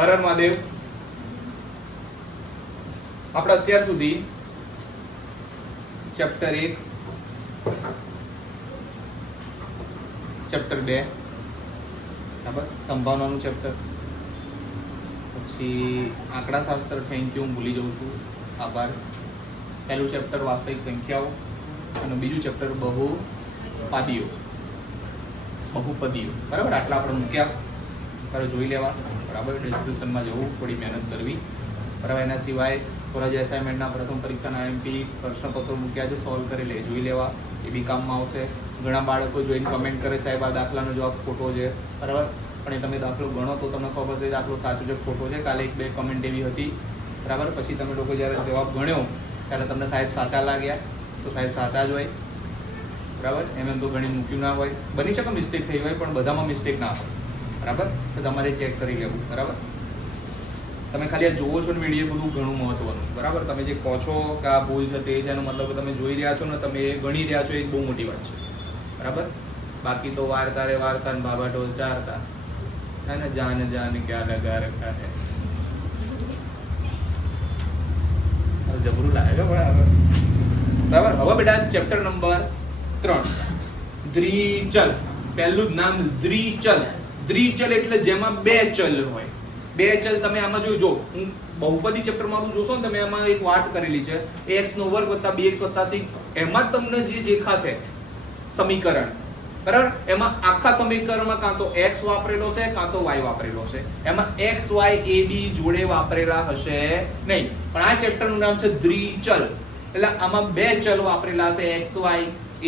હર હર મહાદેવ. આપણે અત્યાર સુધી ચેપ્ટર 1, ચેપ્ટર 2 બરાબર, સંભાવનાનું ચેપ્ટર, પછી આંકડાશાસ્ત્ર, થેન્ક યુ, હું ભૂલી જાઉં છું, આભાર. પહેલું ચેપ્ટર વાસ્તવિક સંખ્યાઓ અને બીજું ચેપ્ટર બહુપદીઓ, બરાબર. આટલા આપણે મૂક્યા, બરાબર, જોઈ લેવા, બરાબર. ડિસ્ક્રિપ્શનમાં જવું, થોડી મહેનત કરવી, બરાબર. એના સિવાય થોડા જે અસાઇનમેન્ટના પ્રથમ પરીક્ષાના એમપી પ્રશ્નપત્રો મૂક્યા છે, સોલ્વ કરી લે, જોઈ લેવા, એ બી કામમાં આવશે. ઘણા બાળકો જોઈને કમેન્ટ કરે સાહેબ આ દાખલાનો જવાબ ખોટો છે, બરાબર, પણ એ તમે દાખલો ગણો તો તમને ખબર છે દાખલો સાચો છે ખોટો છે. કાલે 1-2 કમેન્ટ એવી હતી, બરાબર. પછી તમે લોકો જ્યારે જવાબ ગણ્યો ત્યારે તમને સાહેબ સાચા લાગ્યા, તો સાહેબ સાચા જ હોય, બરાબર. એમ તો ગણી મૂક્યું ના હોય, બની શકે મિસ્ટેક થઈ હોય, પણ બધામાં મિસ્ટેક ના હોય, બરાબર. તો તમારે ચેક કરી લેવું, બરાબર. તમે ખાલી આ જોવો છો ને વિડીયો, બધું ઘણું મહત્વનું, બરાબર. તમે જે કહો છો કે આ ભૂલ છે તે છે, એનો મતલબ તમે જોઈ રહ્યા છો ને, તમે એ ગણી રહ્યા છો, એ બહુ મોટી વાત છે, બરાબર. બાકી તો વાર્તા રે વાર્તા ને બાબા ઢોલ ચારતા, है ना, जान जान क्या लगा रखा है. જબરું લાગે બરાબર. બરાબર. હવે બેટા ચેપ્ટર નંબર 3, દ્વિચલ. પહેલું જ નામ દ્વિચલ. દ્વિચલ એટલે જેમાં બે ચલ હોય. બે ચલ તમે આમાં જોજો, હું બહુપદી ચેપ્ટર મારું જોશો ને તમે, એમાં એક વાત કરેલી છે, x² + bx + c. એમાં તમને જે દેખાશે સમીકરણ, બરાબર, એમાં આખા સમીકરણમાં કાં તો x વાપરેલો છે કાં તો y વાપરેલો છે. એમાં x y a b જોડે વાપરેલા હશે નહીં. પણ આ ચેપ્ટર નું નામ છે દ્વિચલ, એટલે આમાં બે ચલ વાપરેલા છે, x y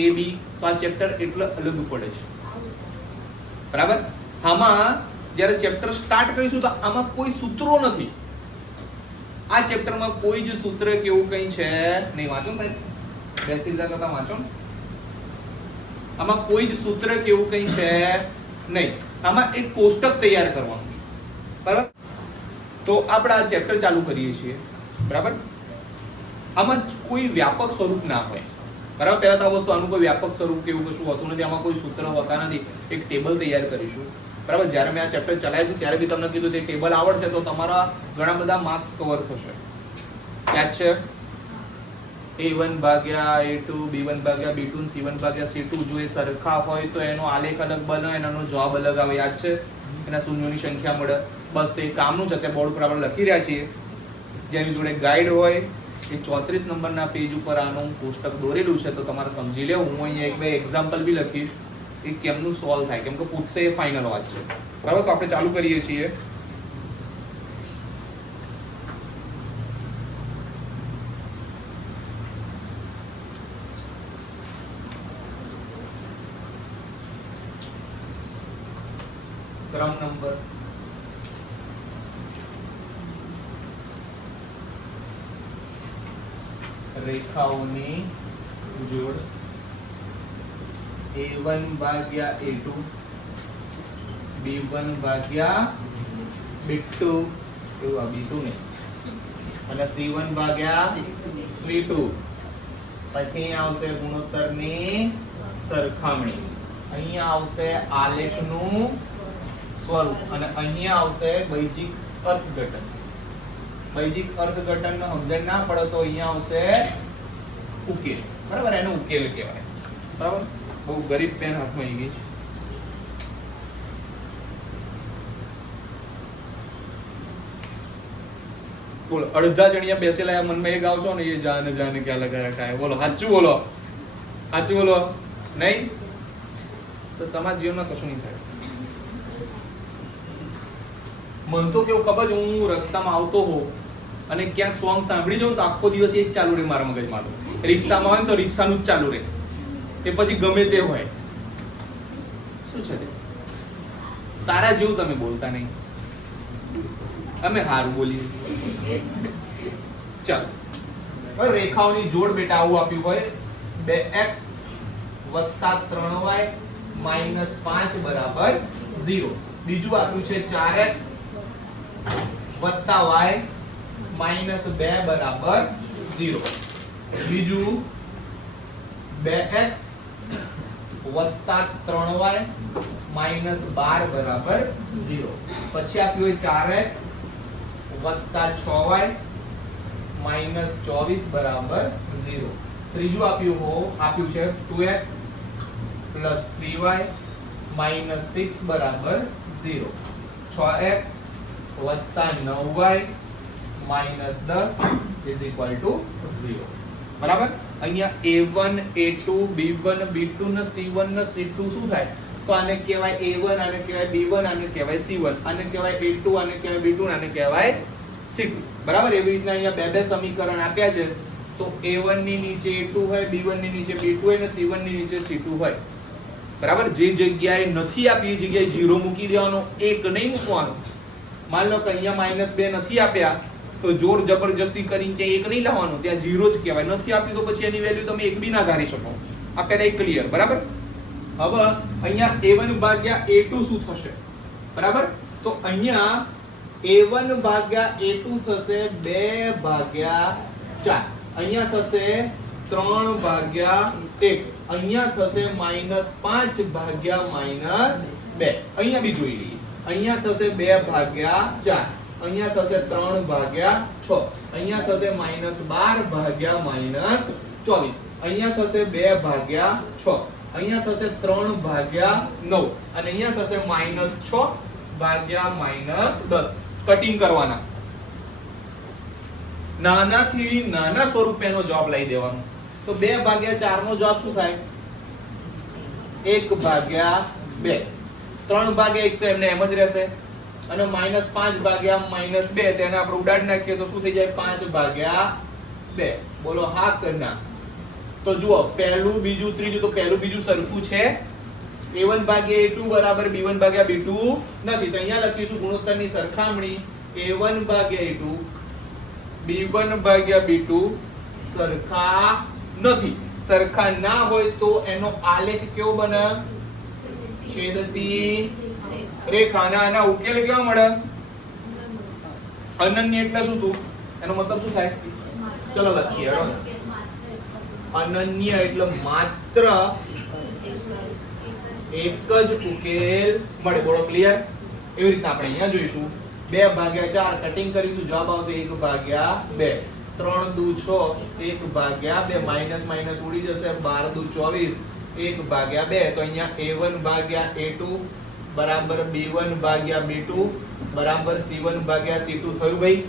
a b. તો આ ચેપ્ટર એટલે અલગ પડે છે, બરાબર. આમાં જ્યારે ચેપ્ટર સ્ટાર્ટ કરીશું તો આમાં કોઈ સૂત્રો નથી. આ ચેપ્ટરમાં કોઈ જ સૂત્ર કે એવું કંઈ છે નહીં. વાંચો સાહેબ, બેસી જતા વાંચો. આમાં કોઈ જ સૂત્ર કે એવું કંઈ છે નહીં. આમાં એક કોષ્ટક તૈયાર કરવાનું છે, બરાબર. તો આપણે આ ચેપ્ટર ચાલુ કરીએ છીએ, બરાબર. આમાં કોઈ વ્યાપક સ્વરૂપ ના હોય, બરાબર. પહેલા તો આ વસ્તુ આનું કોઈ વ્યાપક સ્વરૂપ કે એવું કશું હોતું નથી. આમાં કોઈ સૂત્ર હોતા નથી. એક ટેબલ તૈયાર કરીશું, બરાબર. જ્યારે મેં આ ચેપ્ટર ચલાવ્યું ત્યારે બી તમને કીધું છે ટેબલ આવડશે તો તમારા ઘણા બધા માર્ક્સ કવર થશે. યાદ છે? a1 ભાગ્યા a2, b1 ભાગ્યા b2, c1 ભાગ્યા c2 જો એ સરખા હોય તો એનો આલેખ અલગ બને, એનો જવાબ અલગ આવે. યાદ છે? એના શૂન્યોની સંખ્યા મળે. બસ તે કામનું છે. અત્યારે બોર્ડ પર આપણે લખી રહ્યા છીએ. જેની જોડે ગાઈડ હોય એ 34 નંબરના પેજ ઉપર આનું કોષ્ટક દોરેલું છે, તો તમારે સમજી લેવું. હું અહીંયા 1-2 એક્ઝામ્પલ બી લખીશ એ કેમનું સોલ્વ થાય, કેમ કે પૂછશે એ ફાઇનલ વાત છે, બરાબર. તો આપણે ચાલુ કરીએ છીએ. ક્રમ નંબર રેખાઓની જોડ a1 ભાગ્યા a2, b1 ભાગ્યા b2, એવું આ b2 નહીં, અને c1 ભાગ્યા c2. પછી આવશે ગુણોત્તરની સરખામણી, અહીંયા આવશે આલેખનું સ્વરૂપ, અને અહીંયા આવશે બૈજિક અર્થઘટન. બૈજિક અર્થઘટન ને સમજણ ના પડે તો અહીંયા આવશે ઉકેલ, બરાબર. એનો ઉકેલ કહેવાય, બરાબર. બહુ ગરીબ પેન હાથમાં આવી ગઈ છે. બોલો, અડધા જણિયા બેસેલા મનમાં એ ગાવ છો ને, એ જાન જાન ક્યાં લગા રખા હે. બોલો, સાચું બોલો, સાચું બોલો. નહીં તો તમારા જીવનમાં કશું નહીં થાય. મન તો કેવું ખબર છે, હું રસ્તામાં આવતો હોઉં અને ક્યાંક સોંગ સાંભળી જાઉં તો આખો દિવસ એ જ ચાલુ રહે મારા મગજમાં. તો રિક્ષામાં હોય ને તો રિક્ષાનું જ ચાલુ રહે, એ પછી ગમે તે હોય. શું છે તારા જેવું તમે બોલતા નહીં, અમે હારું બોલીએ. ચાલ, હવે રેખાઓની જોડ બેટા આવું આપ્યું હોય, 2x + 3y - 5 = 0. બીજું આપ્યું છે 4x + y - 2 = 0. બીજું 2x + 3y - 12 = 0. પછી આપ્યું હોય 4x વત્તા 6y માઇનસ 24 બરાબર 0. ત્રીજું આપ્યું છે 2x પ્લસ 3y માઇનસ 6 બરાબર 0. 6x વત્તા 9y minus 10 is equal to 0. બરાબર. અહીંયા a1 a2 b1 b2 ને c1 ને c2 શું થાય? તો આને કહેવાય a1, આને કહેવાય b1, આને કહેવાય c1, આને કહેવાય a2, આને કહેવાય b2, આને કહેવાય c2. બરાબર. એવી રીતના અહીંયા બે સમીકરણ આપ્યા છે. તો a1 ની નીચે a2 હોય, b1 ની નીચે b2 હોય અને c1 ની નીચે c2 હોય. બરાબર. જે જગ્યાએ નથી આપી એ જગ્યાએ 0 મૂકી દેવાનો, 1 નહીં મૂકવાનો. માન લો કે અહીંયા -2 નથી આપ્યા તો જોર જબરજસ્તી કરીને ત્યાં 1 નહીં લાવવાનો, ત્યાં 0 જ કહેવાય. નથી આપ્યું તો પછી એની વેલ્યુ તમે 1 બી ના ધારી શકો. આ પહેલા ક્લિયર. બરાબર. હવે અહીંયા a1 ભાગ્યા a2 શું થશે? બરાબર. તો અહીંયા a1 ભાગ્યા a2 થશે 2 ભાગ્યા 4. અહીંયા થશે 3 ભાગ્યા 1. અહીંયા થશે -5 ભાગ્યા -2. અહીંયા બી જોઈ લઈએ. અહીંયા થશે 2 ભાગ્યા 4. અહીંયા થશે 3 ભાગ્યા 6. અહીંયા થશે -12 ભાગ્યા -24. અહીંયા થશે 2 ભાગ્યા 6. અહીંયા થશે 3 ભાગ્યા 9 અને અહીંયા થશે -6 ભાગ્યા -10. કટિંગ કરવાના. નાનાથી નાના સ્વરૂપેનો જવાબ લઈ દેવાનો. તો 2 ભાગ્યા 4 નો જવાબ શું થાય? 1 ભાગ્યા 2. 3 ભાગ્યા 1 તો એમને એમ જ રહેશે અને -5 ભાગ્યા -2 તેને આપણે ઉડાડી નાખીએ તો શું થઈ જાય? 5 ભાગ્યા 2. બોલો હા કે ના? તો જુઓ, પહેલું બીજું ત્રીજું, તો પહેલું બીજું સરખું છે. a1 ભાગ્યા a2 બરાબર b1 ભાગ્યા b2 નથી. તો અહીંયા લખીશું ગુણોત્તરની સરખામણી a1 ભાગ્યા a2 b1 ભાગ્યા b2 સરખા નથી. સરખા ના હોય તો એનો આલેખ કેવો બને? છેદતી રેખા. આના ઉકેલ કેવા મળે? અનન્ય એટલે શું તું? એનો મતલબ શું થાય? ચલો લખીએ. અનન્ય એટલે માત્ર એક જ ઉકેલ મળે. બોલો ક્લિયર? એવી રીતના આપણે અહીંયા જોઈશું 2 ભાગ્યા 4 કટિંગ કરીશું, જવાબ આવશે 1 ભાગ્યા 2. 3 દુ 6, 1 ભાગ્યા 2, માઈનસ માઈનસ ઉડી જશે, 12 દુ 24, 1 ભાગ્યા 2. તો અહીંયા a1 ભાગ્યા a2 બરાબર b1 ભાગ્યા b2 બરાબર c1 ભાગ્યા c2 થયું ભાઈ?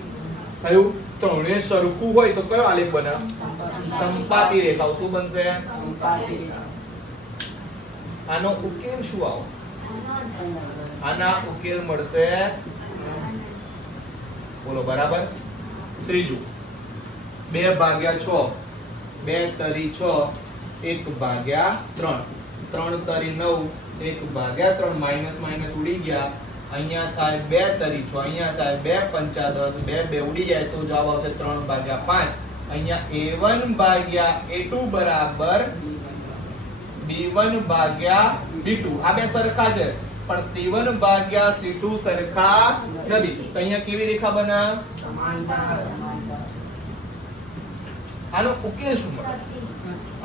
થયું. ત્રણે સરખું હોય તો કયો આલેખ બને? સંપાતી રેખાઓ. શું બનશે? સંપાતી રેખા. આનો ઉકેલ શું આવો? આના ઉકેલ મળશે. બોલો બરાબર. ત્રીજું 2 ભાગ્યા 6, 2 તરી 6, 1 ભાગ્યા 3, 3 તરી 9, 1 ભાગ્યા 3, માઈનસ માઈનસ ઉડી ગયા. અહીંયા થાય 2 તરી 6, અહીંયા થાય 2 પંચા 10, 2 ઉડી જાય તો જવાબ આવશે 3 ભાગ્યા 5. અહીંયા a1 ભાગ્યા a2 બરાબર b1 ભાગ્યા b2. આ બે સરખા છે પણ c1 ભાગ્યા c2 સરખા નથી. તો અહીંયા કેવી રેખા બને? સમાંતર. આનો ઉકેલ શું મળે?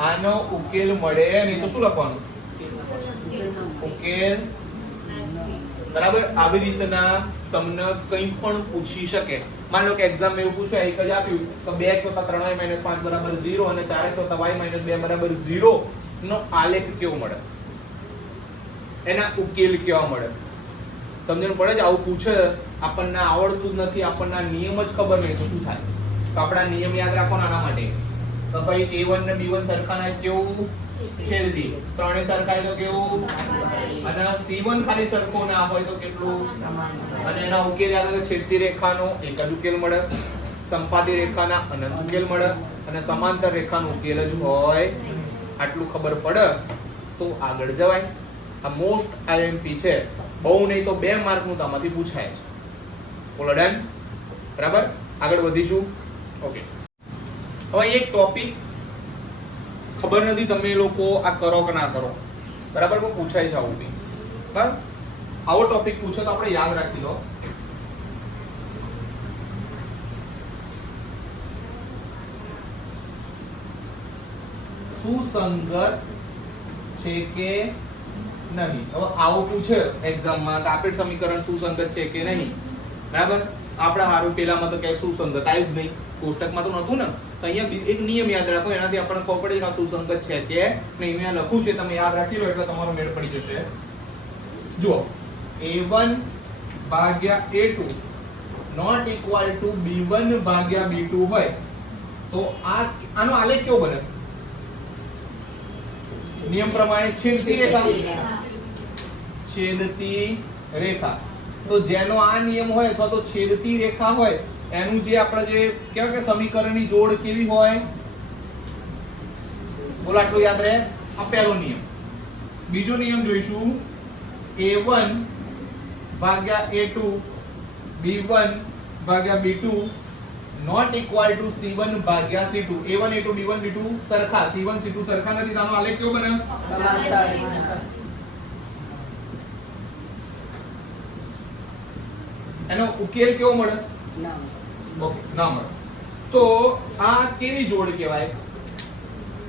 આનો ઉકેલ મળે નહીં તો શું લખવાનું? ઉકેલ. બરાબર. આવી રીતના તમને કંઈ પણ પૂછી શકે. માન લો કે એક્ઝામ માં એવું પૂછાય, એક જ આપ્યું તો 2x + 3y - 5 બરાબર 0 અને 4x + y - 2 બરાબર 0 નો આલેખ કેવો મળે? એના ઉકેલ કેવા મળે? સમજણ પડે છે? આવું પૂછે, આપણને આવડતું જ નથી, આપણને નિયમ જ ખબર નહીં તો શું થાય? તો આપણા નિયમ યાદ રાખવાનો આના માટે. તો ભાઈ a1 ને b1 સરખાના કેવું? છેદતી. ત્રણે સરખાય તો કેવું? અને c1 ખાલી સરખો ના હોય તો કેટલું? અને એના ઉકેલ યાદ રાખો. છેદતી રેખાનો એક જ ઉકેલ મળે, સંપાતી રેખાના અનંત ઉકેલ મળે અને સમાંતર રેખાનો ઉકેલ જ હોય. આટલું ખબર પડે તો આગળ જવાય. આ મોસ્ટ આઈએમપી છે. બહુ નહીં તો 2 માર્ક નું આમાંથી પૂછાય છે. બોલો ડન? બરાબર. આગળ વધીશું. ઓકે. હવે એક ટોપિક ખબર નથી તમે લોકો આ કરો કે ના કરો. બરાબર. પણ પૂછાય છે આવું બી. બરાબર. આવો ટોપિક પૂછો તો આપણે યાદ રાખી લો. સુસંગત છે કે નહીં. હવે આવું પૂછે એક્ઝામ માં કે આપેલ સમીકરણ સુસંગત છે કે નહીં. બરાબર. આપણે હારું પેલામાં તો કે સુસંગત આવ્યું જ નહીં, કોષ્ટકમાં તો નહોતું ને. તો અહીંયા એક નિયમ યાદ રાખો, એનાથી આપણને ખબર પડે કે આ સુસંગત છે કે નહીં. અહીંયા લખું છે, તમે યાદ રાખી લો એટલે તમારો મેળ પડી જશે. જુઓ, a1 ભાગ્યા a2 not equal to b1 ભાગ્યા b2 હોય તો આનો આલેખ કેવો બને? નિયમ પ્રમાણે છેદતી રેખા. છેદતી રેખા. તો જેનો આ નિયમ હોય અથવા તો છેદતી રેખા હોય એનું જે આપણે જે કહેવાય કે સમીકરણની જોડ કેવી હોય? બોલો, આટલું યાદ રહે. આ પહેલો નિયમ. બીજો નિયમ જોઈશું, a1 ભાગ્યા a2 b1 ભાગ્યા b2 not equal to c1 ભાગ્યા c2. a1 a2 b1 b2 સરખા, c1 c2 સરખા નથી. તો આનો આલેખ કેવો બને? સમાંતર. એનો ઉકેલ કેવો મળે? ઓકે, ના મળે. તો આ કેવી જોડ કહેવાય?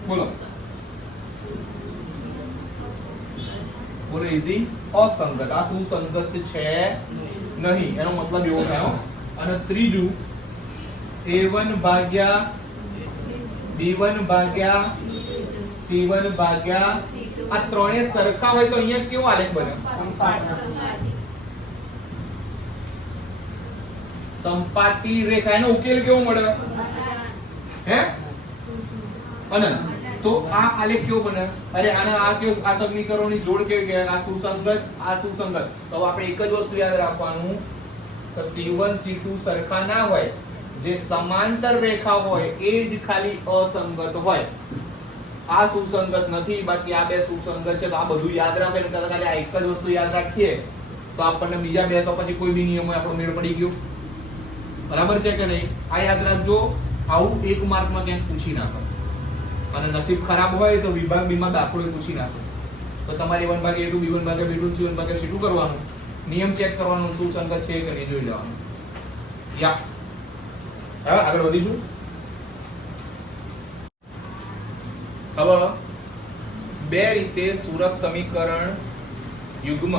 બોલો બોલો. ઇઝી. અસંગત. આ સુસંગત છે નહીં, એનો મતલબ એવો થયો. અને ત્રીજું, a1 ભાગ્યા b1 ભાગ્યા c1 ભાગ્યા આ ત્રણે સરખા હોય તો અહીંયા કેવો આલેખ બને? સંપાતી રેખા. એનો ઉકેલ કેવો મળે? હે? અનંત. તો આ આલેખ કેવો બને? અરે આના આ કેવો? આ સમીકરણોની જોડ કેવી કે આ સુસંગત, આ સુસંગત. તો આપણે એક જ વસ્તુ યાદ રાખવાનું કે c1 c2 સરખા ના હોય, જે સમાંતર રેખા હોય એ જ ખાલી અસંગત હોય. આ સુસંગત નથી, બાકી આ બે સુસંગત છે. તો આ બધું યાદ રાખો એટલે ખાલી આ એક જ વસ્તુ યાદ રાખીએ તો આપણને બીજા બે તો પછી કોઈ બી નિયમ હોય આપણો મેળ પડી ગયો. બરાબર છે કે નહીં? આ યાદ રાખજો. આવું એક માર્કમાં ક્યાંક પૂછી નાખો અને નસીબ ખરાબ હોય તો વિભાગ બી માં દાખલો પૂછી નાખો. તો તમારે a1 ભાગ્યા a2 b1 ભાગ્યા b2 c1 ભાગ્યા c2 કરવાનું, નિયમ ચેક કરવાનું સુસંગત છે કે નહીં જોઈ લેવાનું. યા હવે આગળ વધીશું. હવે બે રીતે પૂરક સમીકરણ યુગ્મ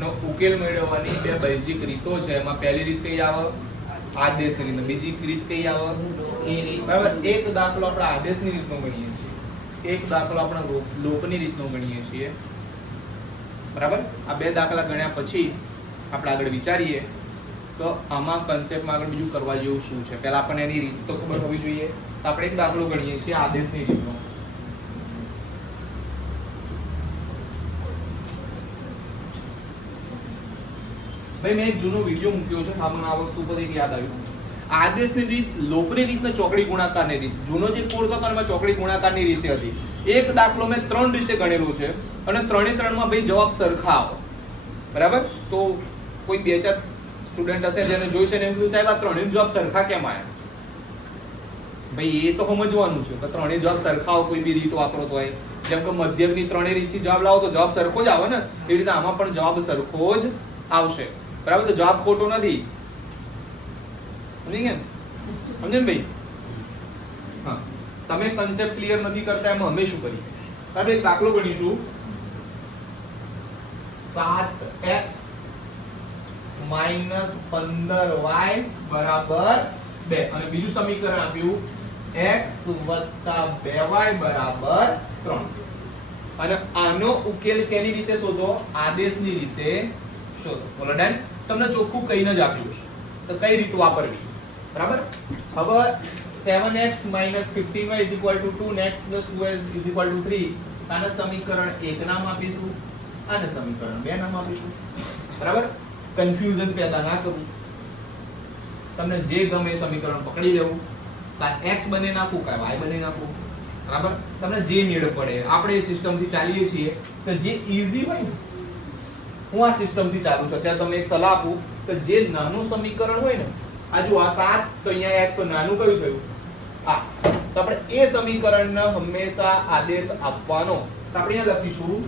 નો ઉકેલ મેળવવાની બે બેઝિક રીતો છે. એમાં પહેલી રીત કઈ આવે? આદેશની રીત. બીજી રીત કઈ આવે? બરાબર. એક દાખલો આપણે આદેશની રીતનો ગણીએ છીએ, એક દાખલો આપણે લોકની રીતનો ગણીએ છીએ. બરાબર. આ બે દાખલા ગણ્યા પછી આપણે આગળ વિચારીએ તો આમાં કન્સેપ્ટમાં આગળ બીજું કરવા જેવું શું છે. પહેલા આપણને એની રીત તો ખબર હોવી જોઈએ. તો આપણે એક દાખલો ગણીએ છીએ આદેશની રીતનો. ભાઈ મેં એક જૂનો વિડિયો મૂક્યો છે, મને આ વસ્તુ પર એક યાદ આવ્યું. આદેશની રીત, લોપની રીત ને ચોકડી ગુણાકારની રીત. જૂનો જે કોર્સ હતો એમાં ચોકડી ગુણાકારની રીતે હતી. એક દાખલો મેં 3 રીતે ગણેલો છે અને ત્રણે ત્રણમાં ભાઈ જવાબ સરખા આવે. બરાબર. તો કોઈ 2-4 સ્ટુડન્ટ હશે જેને જોઈશે ને એમ કીધું સાહેબ આ ત્રણેય જવાબ સરખા કેમ આવ્યા? ભાઈ એ તો સમજવાનું છે કે ત્રણેય જવાબ સરખા હોય કોઈ બી રીત વાપરો તો હોય. જેમ કે મધ્યકની ત્રણેય રીતથી જવાબ લાવો તો જવાબ સરખો જ આવે ને, એવી રીતે આમાં પણ જવાબ સરખો જ આવશે. બરાબર. તો જવાબ ખોટો નથી. સમજી ગયા? સમજે ને ભાઈ? હા. તમે કન્સેપ્ટ ક્લિયર નથી કરતા એમાં અમે શું કરીએ? આપણે એક દાખલો ગણીશું. 7x - 15y બરાબર 2 અને બીજું સમીકરણ આપ્યું x + 2y બરાબર 3. અને આનો ઉકેલ કેની રીતે શોધો? આદેશની રીતે શોધો. બોલો ડન. તમને ચોખ્ખું કહીને જ આપ્યું છે તો કઈ રીત વાપરવી? બરાબર. હવે 7x - 15y = 2x + 2y = 3. આને સમીકરણ 1 નામ આપીશું, આને સમીકરણ 2 નામ આપીશું. બરાબર. કન્ફ્યુઝન પેદા ના કરવું. તમને જે ગમે સમીકરણ પકડી લેવું. કા x બને નાખું, કા y બને નાખું. બરાબર. તમને જે મેળ પડે. આપણે એ સિસ્ટમથી ચાલીએ છીએ કે જે ઈઝી હોય ને, હું આ સિસ્ટમથી ચાલુ છું. અત્યારે તમને એક સલાહ આપું કે જે નાનું સમીકરણ હોય ને, આ જો આ 7 તો અહીંયા x તો નાનું કયું થયું? આ. તો આપણે એ સમીકરણને હંમેશા આદેશ આપવાનો. તો આપણે અહીંયા લખીશું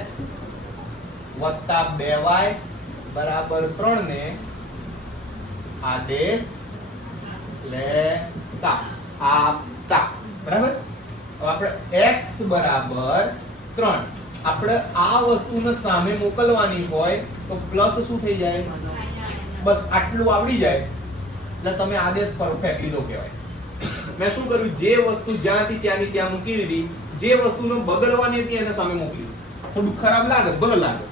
x + 2y બરાબર 3 ને આદેશ લેતા આપતા. બરાબર. હવે આપણે x બરાબર 3 આપણે આ વસ્તુને સામે મોકલવાની હોય તો પ્લસ શું થઈ જાય? બસ આટલું આવડી જાય એટલે તમે આદેશ પરફેક્ટ લીધો કહેવાય. મેં શું કર્યું, જે વસ્તુ જ્યાંથી ત્યાંની ત્યાં મૂકી દીધી, જે વસ્તુને બદલવાની હતી એના સામે મૂકી દીધી. થોડું ખરાબ લાગે, ભલે લાગે,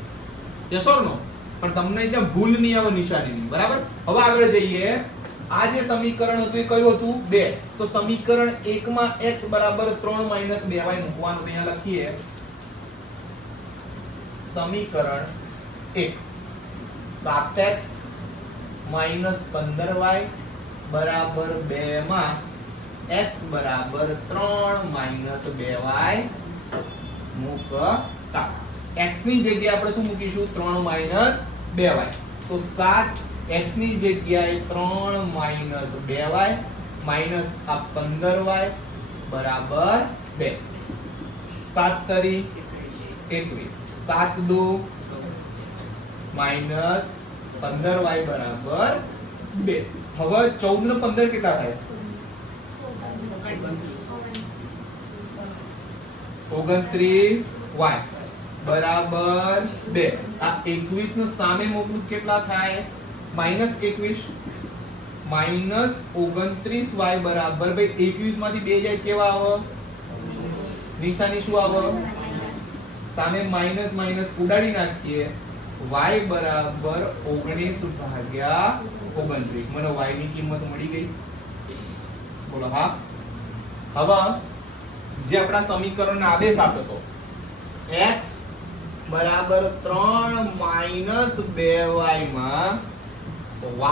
યસ ઓર નો, પણ તમને ત્યાં ભૂલ નહીં આવે નિશાનીની. બરાબર. હવે આગળ જઈએ. આ જે સમીકરણ હતું એ કયું હતું? 2. તો સમીકરણ 1 માં x બરાબર 3 2y મૂકવાનું. તો અહીંયા લખીએ સમીકરણ 1 7x 15y બરાબર 2 માં x બરાબર 3 2y મૂકતા. x ની જગ્યાએ આપણે શું મૂકીશું? 3 2y. તો 7x ની જગ્યાએ 3 2y માઈનસ આ 15y બરાબર 2. 7 તરી 21, 7 દુ માઈનસ 15y બરાબર 2. હવે 14 ને 15 કેટલા થાય? 29y બરાબર 2. આ 21 ને સામે મોકલું કેટલા થાય? -21 માઈનસ 29y બરાબર, ભાઈ 21 માંથી 2 જાય કેવા આવે? નિશાની શું આવે? સામે માઈનસ માઈનસ ઉડાડી નાખીએ. y બરાબર 19 ભાગ્યા 29. મને y ની કિંમત મળી ગઈ. બોલો હા. હવે જે આપણા સમીકરણનો આદેશ આપ્યો તો x બરાબર 3 2y માં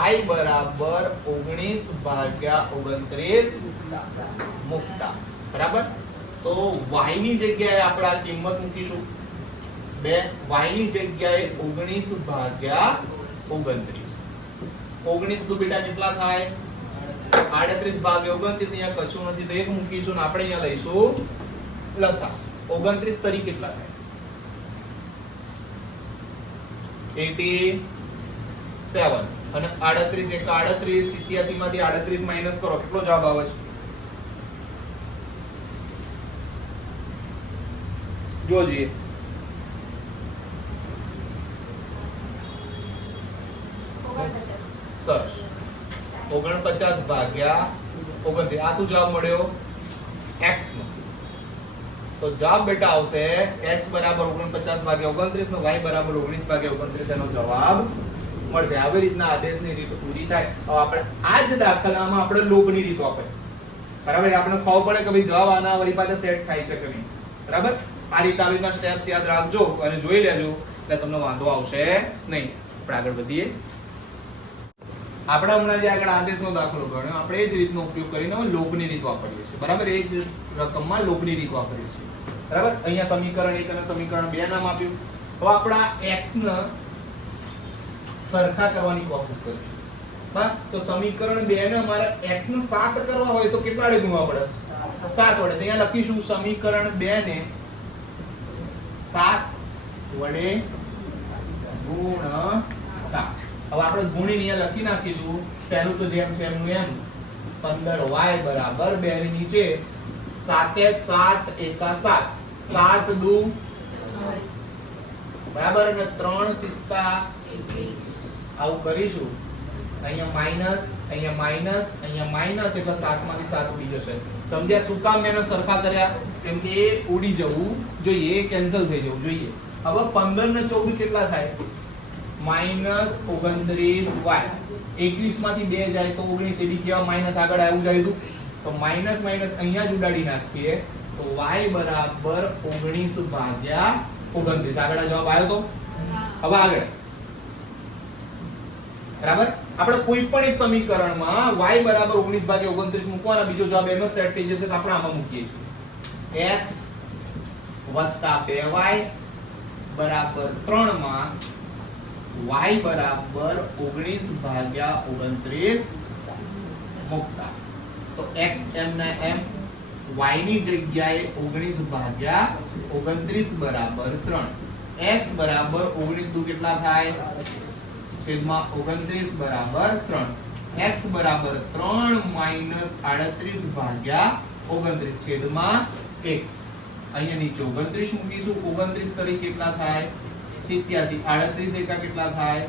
y બરાબર 19 ભાગ્યા 29 મૂકતા. બરાબર. તો y ની જગ્યાએ આપણે આ કિંમત મૂકીશું 2, y ની જગ્યાએ 19 ભાગ્યા 29. 19 તો બેટા કેટલા થાય? 38 ભાગ્યા 29. અહીંયા કશું નથી તો 1 મૂકીશું ને આપણે અહીંયા લઈશું લસા. 29 તરી કેટલા થાય? 87. અને 38 એક 38, 87 માંથી 38 માઈનસ કરો, કેટલો જવાબ આવે છે? જોજીએ. સરસ. 49 ભાગ્યા 29. આ શું જવાબ મળ્યો? x નો. તો જવાબ બેટા આવશે x બરાબર 49 ભાગ્યા 29 ને y બરાબર 19 ભાગ્યા 29 એનો જવાબ મળશે. આવી રીતના આદેશની રીત પૂરી થાય. હવે આપણે આ જ દાખલામાં આપણે લોગની રીતો આપે. બરાબર. આપણે ખબર પડે કે ભાઈ જવાબ આના વળી પાછા સેટ થાય છે કે નહીં. બરાબર. આ રીતના સ્ટેપ્સ યાદ રાખજો અને જોઈ લેજો એટલે તમને વાંધો આવશે નહીં. આપણે આગળ વધીએ. આપણે હમણાં જે આગળ આદેશનો દાખલો ગણ્યો, આપણે એ જ રીતનો ઉપયોગ કરીને લોગની રીત વાપરીએ છીએ. બરાબર. એ જ રકમમાં લોગની રીત વાપરીએ છીએ. બરાબર. અહીંયા સમીકરણ 1 અને સમીકરણ 2 નામ આપ્યું. હવે આપણા x ને સરખા કરવાની કોશિશ કરીશું. બરાબર. તો સમીકરણ 2 ને અમારે x ને 7 કરવા હોય તો કેટલા વડે ગુણવા પડે? 7 વડે. અહીંયા લખીશું સમીકરણ 2 ને 7 વડે ગુણતા. હવે આપણે ગુણીને અહીંયા લખી નાખીશું. પહેલું તો જેમ છે એમનું એમ. 15y બરાબર 2 ની નીચે 7x 7 એકા 7, 7 દુ બરાબર અને 3 સિક્કા 21. આવું કરીશું. અહીંયા માઈનસ, અહીંયા માઈનસ, અહીંયા માઈનસ એટલે 7 માંથી 7 ઉડી જશે. સમજ્યા? શું કામ મેં સરખા કર્યા? કેમ કે એ ઉડી જવું જોઈએ, કેન્સલ થઈ જવું જોઈએ. હવે 15 ને 14 કેટલા થાય? -29y. 21 માંથી 2 જાય તો 19. એ બી કેવા માઈનસ આગળ આવું જાય હતું તો માઈનસ માઈનસ અહીંયા જ ઉડાડી નાખીએ તો y બરાબર 19 ભાગ્યા 29. આગળ જવાબ આવ્યો તો. હવે આગળ બરાબર. આપણે કોઈ પણ એક સમીકરણમાં y બરાબર 19 ભાગ્યા 29 મૂકવાના, બીજો જવાબ એનો સેટ થઈ જશે તો આપણે આમાં મૂકીએ છીએ x વત્તા 2y બરાબર 3 માં y બરાબર 19 ભાગ્યા 29 મૂકતા. તો x m ના m, y ની જગ્યાએ 19 ભાગ્યા 29 બરાબર 3. x બરાબર 19 દુ કેટલા થાય? છેદમાં 29 બરાબર 3. x બરાબર 3 માઈનસ 38 ભાગ્યા 29 છેદમાં 1. અહીંયા નીચે 29 મૂકીશું. 29 તરીકે કેટલા થાય? 87 38 એકા કેટલા થાય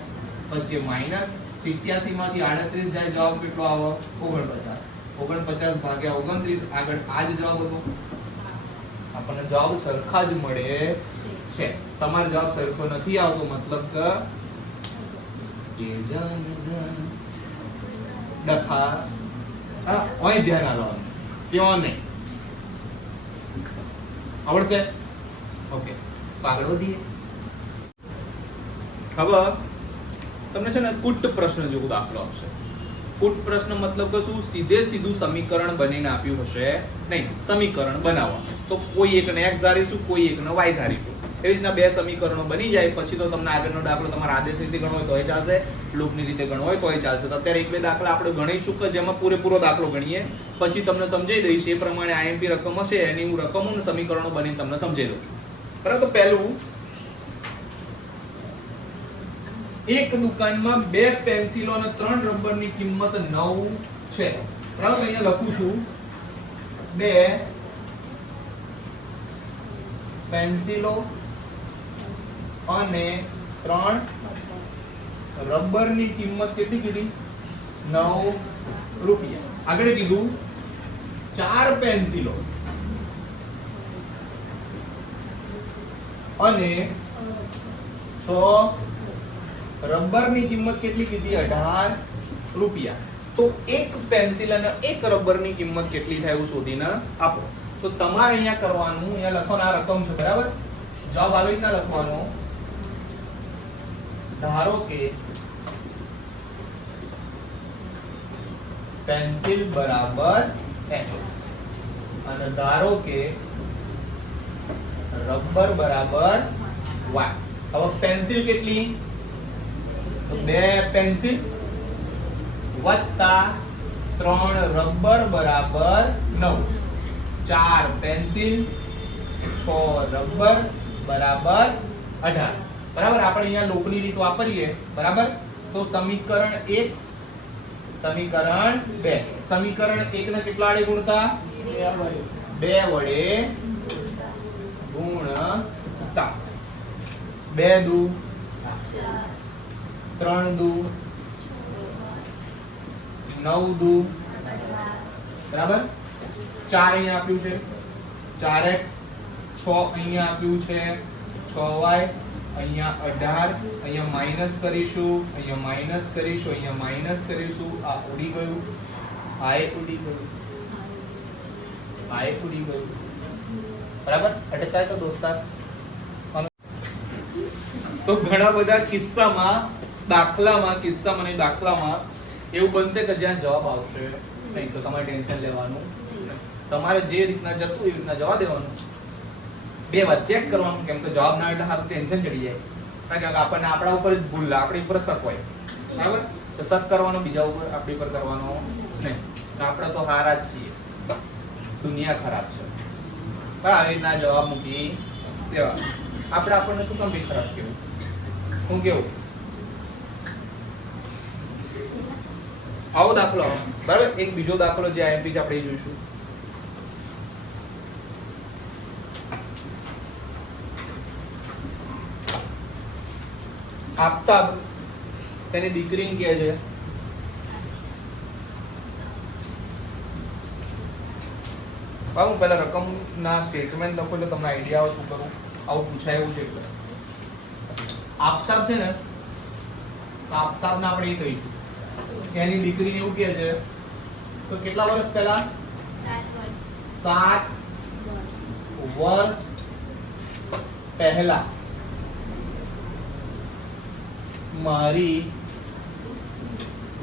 25 માઈનસ 87 માંથી 38 જાય જવાબ કેટલો આવે 49 49 ભાગ્યા 29 આગળ આ જ જવાબ હતો આપણને જવાબ સરખા જ મળે છે તમારો જવાબ સરખો નથી આવતો મતલબ કે ડખા હા ઓય ધ્યાન આલવાનું કેવો નહીં આવડશે ઓકે તો આગળ વધીએ હવે તમને છે ને કુટ પ્રશ્ન જેવો દાખલો આપશે કુટ પ્રશ્ન મતલબ કે શું સીધે સીધું સમીકરણ બનીને આપ્યું હશે નહીં સમીકરણ બનાવવા તો કોઈ એકને x ધારીશું કોઈ એકને y ધારીશું એવી રીતના બે સમીકરણો બની જાય પછી તો તમને આગળનો દાખલો તમારા આદેશ રીતે ગણવો હોય તોય ચાલશે લૂપની રીતે ગણવો હોય તોય ચાલશે તો અત્યારે એક બે દાખલા આપણે ગણીશું કે જેમાં પૂરેપૂરો દાખલો ગણીએ પછી તમને સમજાઈ દઈશ એ પ્રમાણે આઈએમપી રકમ હશે એની હું રકમો અને સમીકરણો બનીને તમને સમજાઈ દઉં છું બરાબર તો પહેલું એક દુકાનમાં બે પેન્સિલો અને 3 રબરની કિંમત 9 છે બરાબર અહીંયા લખું છું બે પેન્સિલો અને 3 રબરની કિંમત કેટલી કીધી 9 રૂપિયા આગળ કીધું 4 પેન્સિલો અને 6 રબરની કિંમત કેટલી કીધી 18 રૂપિયા તો એક પેન્સિલ અને એક રબરની કિંમત કેટલી થાય એવું શોધીને આપો તો તમારે અહીંયા કરવાનું અહીંયા લખવાનું આ રકમ છે બરાબર જવાબ આવી રીતના લખવાનો ધારો કે પેન્સિલ બરાબર x અને ધારો કે રબર બરાબર y હવે પેન્સિલ કેટલી તો બે પેન્સિલ વત્તા 3 રબર બરાબર 9 4 પેન્સિલ 6 રબર બરાબર 18 બરાબર આપણે અહીંયા લોપની રીત વાપરીએ બરાબર તો સમીકરણ 1 સમીકરણ 2 સમીકરણ 1 ને કેટલા વડે ગુણતા 2 વડે ગુણતા 2 દુ 3 દુ 9 દુ બરાબર 4 અહીંયા આપ્યું છે 4x 6 અહીંયા આપ્યું છે 6y અહીંયા 18 અહીંયા માઈનસ કરીશું અહીંયા માઈનસ કરીશું આ ઉડી ગયું આ ઉડી ગયું બરાબર અટકાય તો દોસ્તાર તો ઘણા બધા કિસ્સામાં દાખલામાં એવું બનશે કે જ્યાં જવાબ આવશે નહીં તો તમારે ટેન્શન લેવાનું તમારે જે રીતના જતું એ રીતના જવા દેવાનું બે વાર ચેક કરવાનું કેમ કે જવાબ ના એટલે હારું ટેન્શન ચડી જાય કારણ કે આપણને આપણા ઉપર જ ભૂલ આપણી ઉપર શક હોય બરાબર તો શક કરવાનો બીજા ઉપર આપણી ઉપર કરવાનો નહીં આપણે તો હારા જ છીએ દુનિયા ખરાબ છે આવી રીતના જવાબ મૂકી દેવા આપણે આપણને શું કામ બી ખરાબ કેવું હું કેવું આવો દાખલો બરાબર એક બીજો દાખલો જે આઈએમપી આપણે જોઈશું આફતાબ તેની દીકરીને કહે છે હું પહેલા રકમના સ્ટેટમેન્ટ લખો એટલે તમને આઈડિયા આવે શું કરું આવું પૂછાય એવું છે એટલે આફતાબ છે ને આફતાબને આપણે એ કહીશું કે એની દીકરીને એવું કહે છે તો કેટલા વર્ષ પહેલા 7 વર્ષ પહેલા મારી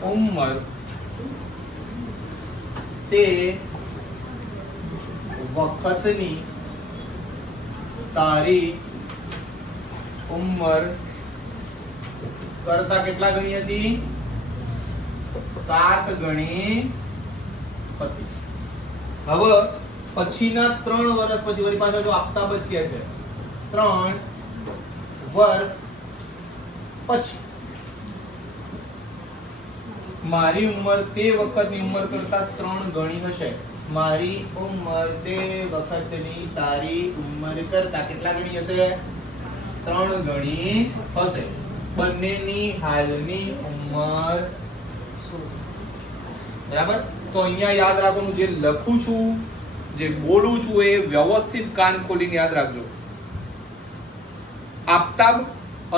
ઉંમર તે વખતની તારી ઉંમર કરતા કેટલા ગણી હતી 7 ગણી હતી હવે પછીના 3 વર્ષ પછી વળી પાછા જો આફતાબ જ કહે છે 3 વર્ષ પછી મારી ઉંમર તે વખતની ઉંમર કરતા 3 ગણી હશે મારી ઉંમર તે વખતની તારી ઉંમર કરતા કેટલા ગણી હશે 3 ગણી હશે. બંનેની હાલની ઉંમર બરાબર. તો અહીંયા યાદ રાખવાનું, જે લખું છું, જે બોલું છું એ વ્યવસ્થિત કાન ખોલીને યાદ રાખજો. આફતાબ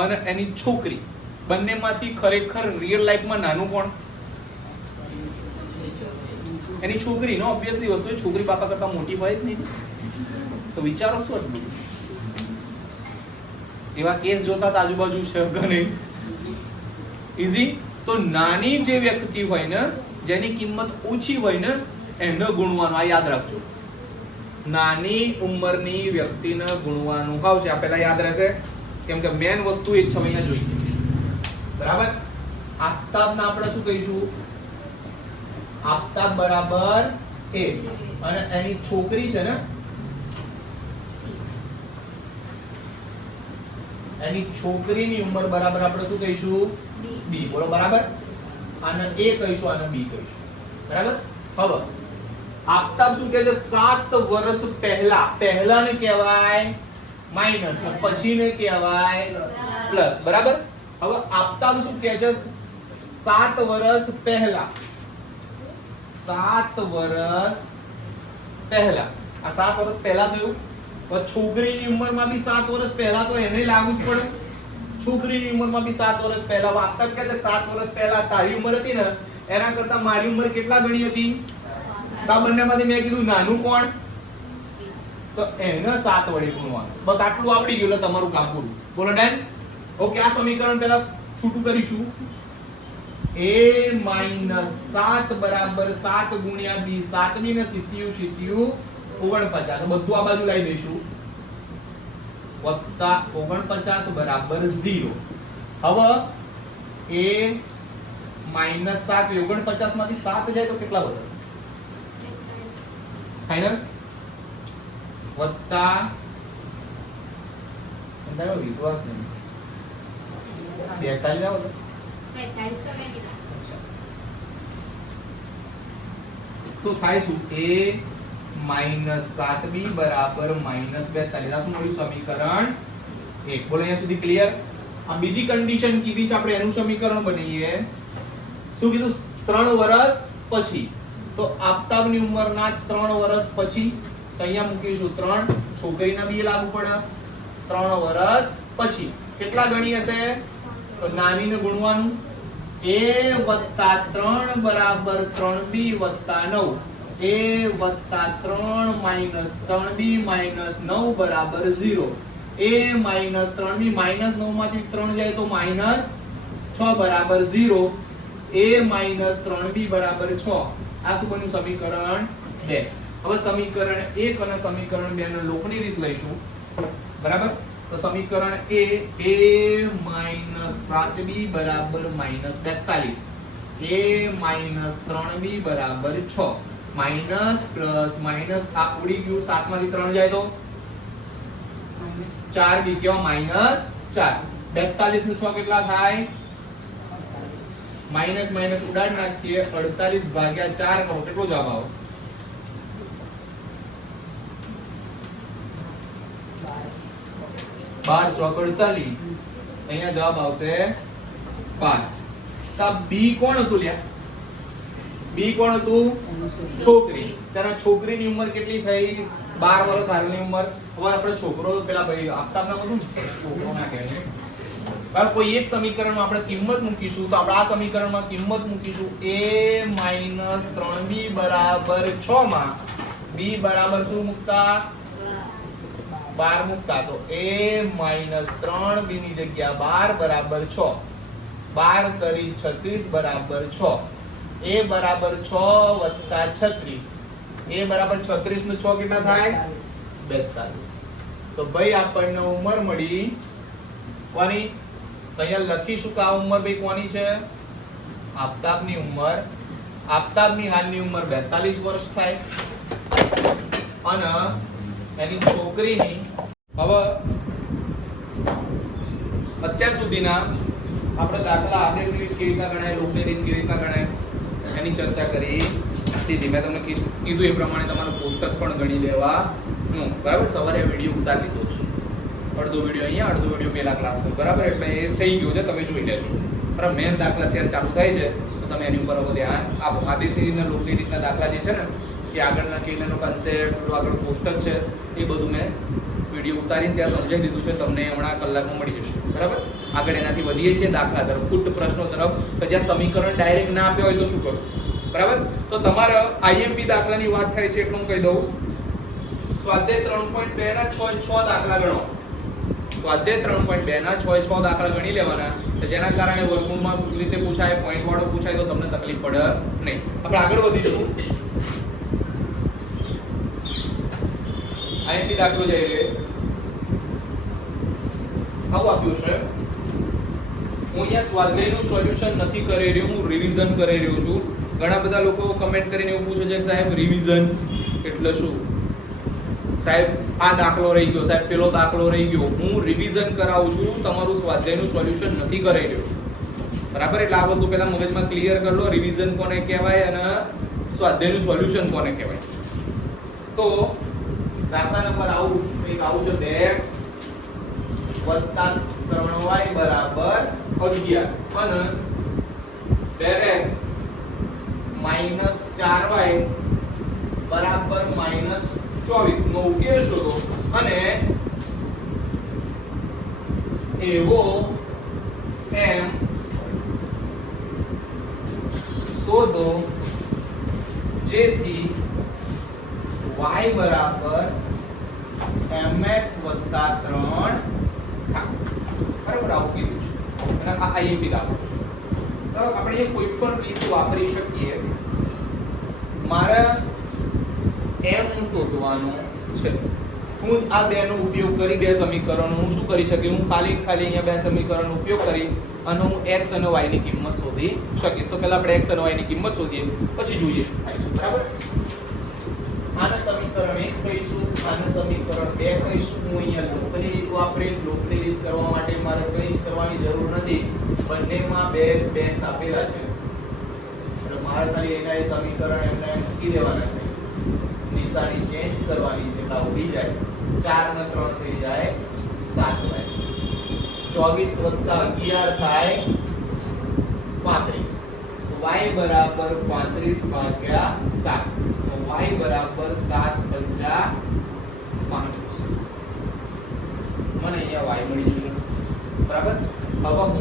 અને એની છોકરી બંનેમાંથી ખરેખર રિયલ લાઈફમાં નાનું કોણ? એની છોકરી. નો ઓબ્વિયસલી વસ્તુ છે, છોકરી બાપા કરતા મોટી હોય જ નહીં. તો વિચારો શું આટલું? એવા કેસ જોતા આજુબાજુ છે કે નહીં? ઈઝી. તો નાની જે વ્યક્તિ હોય ને, જેની કિંમત ઓછી હોય ને, એને ગુણવાનું. આ યાદ રાખજો. નાની ઉંમરની વ્યક્તિને ગુણવાનું આવશે. આ પહેલા યાદ રહેશે, કેમ કે મેન વસ્તુ એ જ છે અહીંયા જોઈએ. બરાબર. આફતાબને આપણે શું કહીશું? આફતાબ બરાબર a અને એની છોકરી છે ને, એની છોકરીની ઉંમર બરાબર આપણે શું કહીશું? b. બોલો બરાબર. આને a કહીશું, આને b કહીશું. બરાબર. હવે આફતાબ શું કહે છે? 7 વર્ષ પહેલા. પહેલાને કહેવાય માઈનસ, પછીને કહેવાય પ્લસ. બરાબર. હવે આફતાબ શું કહે છે? 7 વર્ષ પહેલા. 7 વર્ષ પહેલા. આ 7 વર્ષ પહેલા થયું. હવે છોકરીની ઉંમરમાં બી 7 વર્ષ પહેલા તો એને લાગુ જ પડે. છોકરીની ઉંમરમાં બી 7 વર્ષ પહેલા. આફતાબ કહે છે 7 વર્ષ પહેલા તારી ઉંમર હતી ને, એના કરતા મારી ઉંમર કેટલા ગણી હતી? તો બંનેમાંથી મેં કીધું નાનું કોણ? તો એને 7 વડે ગુણવાનું. બસ આટલું આવડી ગયું એટલે તમારું કામ પૂરું. બોલો ડન. ઓકે. આ સમીકરણ પહેલા છૂટું કરીશું. a - 7 બરાબર 7 ગુણ્યા b. 7મી ને 7 49. બધું આ બાજુ લાવી દઈશું. વત્તા 49 બરાબર 0. હવે a - 7 49 માંથી 7 જાય તો કેટલા વધે? ફાઈનલ. વત્તા અંદાજો વિશ્વાસ નહીં 42 આવો. 42 તો થાય શું? a - 7b બરાબર -42. આ શું મળ્યું? સમીકરણ 1. બોલો અહીંયા સુધી ક્લિયર? આ બીજી કન્ડિશન કીધી છે આપણે, એનું સમીકરણ બનાવીએ. શું કીધું? 3 વર્ષ પછી. તો આફતાબની ઉંમરના 3 વર્ષ પછી. તો અહીંયા મૂકીશું 3. છોકરીના બી લાગુ પડે. 3 વર્ષ પછી કેટલા ગણી હશે? તો નાનીને ગુણવાનું. a + 3 બરાબર 3b + 9. a + 3 - 3b - 9 બરાબર 0. a - 3b - 9 માંથી 3 જાય તો -6 બરાબર 0. a - 3b બરાબર 6. આ શું બન્યું? સમીકરણ 2. હવે સમીકરણ 1 અને સમીકરણ 2 ને લોકની રીત લઈશું. બરાબર. તો સમીકરણ a - 7b બરાબર -42. a - 3b બરાબર 6. માઈનસ પ્લસ માઈનસ આ ઉડી ગયું. 7 માંથી 3 જાય તો 4 બી કેવા? -4. 42 નું 6 કેટલા થાય? માઈનસ માઈનસ ઉડાડ નાખીએ. 48 ભાગ્યા 4 કરો. કેટલો જવાબ આવે? 12 ચોક 48. અહીંયા જવાબ આવશે 5. તો બી કોણ હતું લ્યા? બી કોણ હતું? છોકરી. તેના છોકરીની ઉંમર કેટલી થઈ? 12 વર્ષ હાલની ઉંમર. હવે આપણે છોકરો પેલા ભાઈ આફતાબના બધું છોકરો ના કહેવાય. બરાબર. કોઈ એક સમીકરણમાં આપણે કિંમત મૂકીશું. તો આપણે આ સમીકરણમાં કિંમત મૂકીશું. a - 3b બરાબર 6 માં b બરાબર શું મૂકતા? 12 મૂકતા. તો a - 3b ની જગ્યા 12 બરાબર 6. 12 કરી 36 બરાબર 6. a બરાબર 6 વત્તા 36. a બરાબર 36 નું 6 કેટલા થાય? 42. તો ભાઈ આપણને ઉંમર મળી કોની? તો અહીંયા લખીશું કે આ ઉંમર ભાઈ કોની છે? આફતાબની ઉંમર. આફતાબની હાલની ઉંમર 42 વર્ષ થાય અને એની છોકરીની. હવે અત્યાર સુધીના આપણે દાખલા આદેશની રીત કેવી રીતના ગણાય, લોકની રીત કેવી રીતના ગણાય એની ચર્ચા કરી હતી. મેં તમને કીધું એ પ્રમાણે તમારું કોષ્ટક પણ ગણી લેવાનું. બરાબર. સવારે વિડીયો ઉતારી દીધો છે. અડધો વિડીયો અહીંયા, અડધો વિડીયો પેલા ક્લાસનો, બરાબર? એટલે એ થઈ ગયું છે, તમે જોઈ લેજો. બરાબર? મેન દાખલા અત્યારે ચાલુ થાય છે તો તમે એની ઉપર હવે ધ્યાન આપો. આદેશની રીતના લોકની રીતના દાખલા જે છે ને એ આગળના કેનો કન્સેપ્ટ, આગળ કોષ્ટક છે એ બધું મેં વિડીયો ઉતારીને ત્યાં સમજાવી દીધું છે. તમને હમણાં કલાકમાં મળી જશે. બરાબર? આગળ એનાથી વધીએ છીએ દાખલા તરફ, કુટ પ્રશ્નો તરફ, કે જ્યાં સમીકરણ ડાયરેક્ટ ના આપ્યા હોય તો શું કરવું. બરાબર? તો તમારા આઈએમપી દાખલાની વાત થાય છે એટલું હું કહી દઉં. સ્વાધ્યાય 3.2 ના 6 દાખલા ગણો. સ્વાધ્યાય 3.2 ના 6 દાખલા ગણી લેવાના, કે જેના કારણે વર્ગમૂળમાં રીતે પૂછાય, પોઈન્ટ વાળો પૂછાય તો તમને તકલીફ પડે નહીં. આપણે આગળ વધીશું. આઈએમપી દાખલો જઈ રહ્યો આવું આપ્યું છે. હું અહીંયા સ્વાધ્યાયનું સોલ્યુશન નથી કરી રહ્યો, હું રિવિઝન કરી રહ્યો છું. ઘણા બધા લોકો કમેન્ટ કરીને એવું પૂછે છે કે સાહેબ રિવિઝન એટલે શું? સાહેબ આ દાખલો રહી ગયો, સાહેબ પેલો દાખલો રહી ગયો. હું રિવિઝન કરાવું છું, તમારું સ્વાધ્યાયનું સોલ્યુશન નથી કરી રહ્યો. બરાબર? એટલે આ વસ્તુ પહેલા મગજમાં ક્લિયર કરી લો. રિવિઝન કોને કહેવાય અને સ્વાધ્યાયનું સોલ્યુશન કોને કહેવાય. તો દાખલા નંબર આવું છે 2x વત્તા 3y બરાબર 11 અને 2x માઈનસ 4y બરાબર માઈનસ 24 નો ઉકેલ શોધો અને એવો m શોધો જેથી y બરાબર mx 3 થાય. બરાબર? આવું કીધું છે અને આ આઈએમપી દાખલો છે. બરાબર? આપણે એ કોઈ પણ રીત વાપરી શકીએ. મારા m શોધવાનું છે. હું આ બેનો ઉપયોગ કરી બે સમીકરણો હું શું કરી શકું? હું ખાલી અહીંયા બે સમીકરણનો ઉપયોગ કરી અને હું x અને y ની કિંમત શોધી શકીશ. તો પહેલા આપણે x અને y ની કિંમત શોધીએ, પછી જોઈએ શું થાય છે. બરાબર? આને સમીકરણ 1 કહીશું, આને સમીકરણ 2 કહીશું. હું અહીંયા લોકની રીત વાપરીશ. લોકની રીત કરવા માટે મારે કંઈ જ કરવાની જરૂર નથી. બંનેમાં 2x આપેલા છે એટલે મારે ખાલી એના એ સમીકરણ એમને મૂકી દેવાના છે. નિશાની ચેન્જ કરવાની છે એટલે ઉડી જાય. 4 ને 3 થઈ જાય 7y. 24 + 11 થાય 35. y બરાબર 35 ભાગ્યા 7. y બરાબર 7 × 35. મને અહીંયા y મળી જશે. બરાબર? હવે હું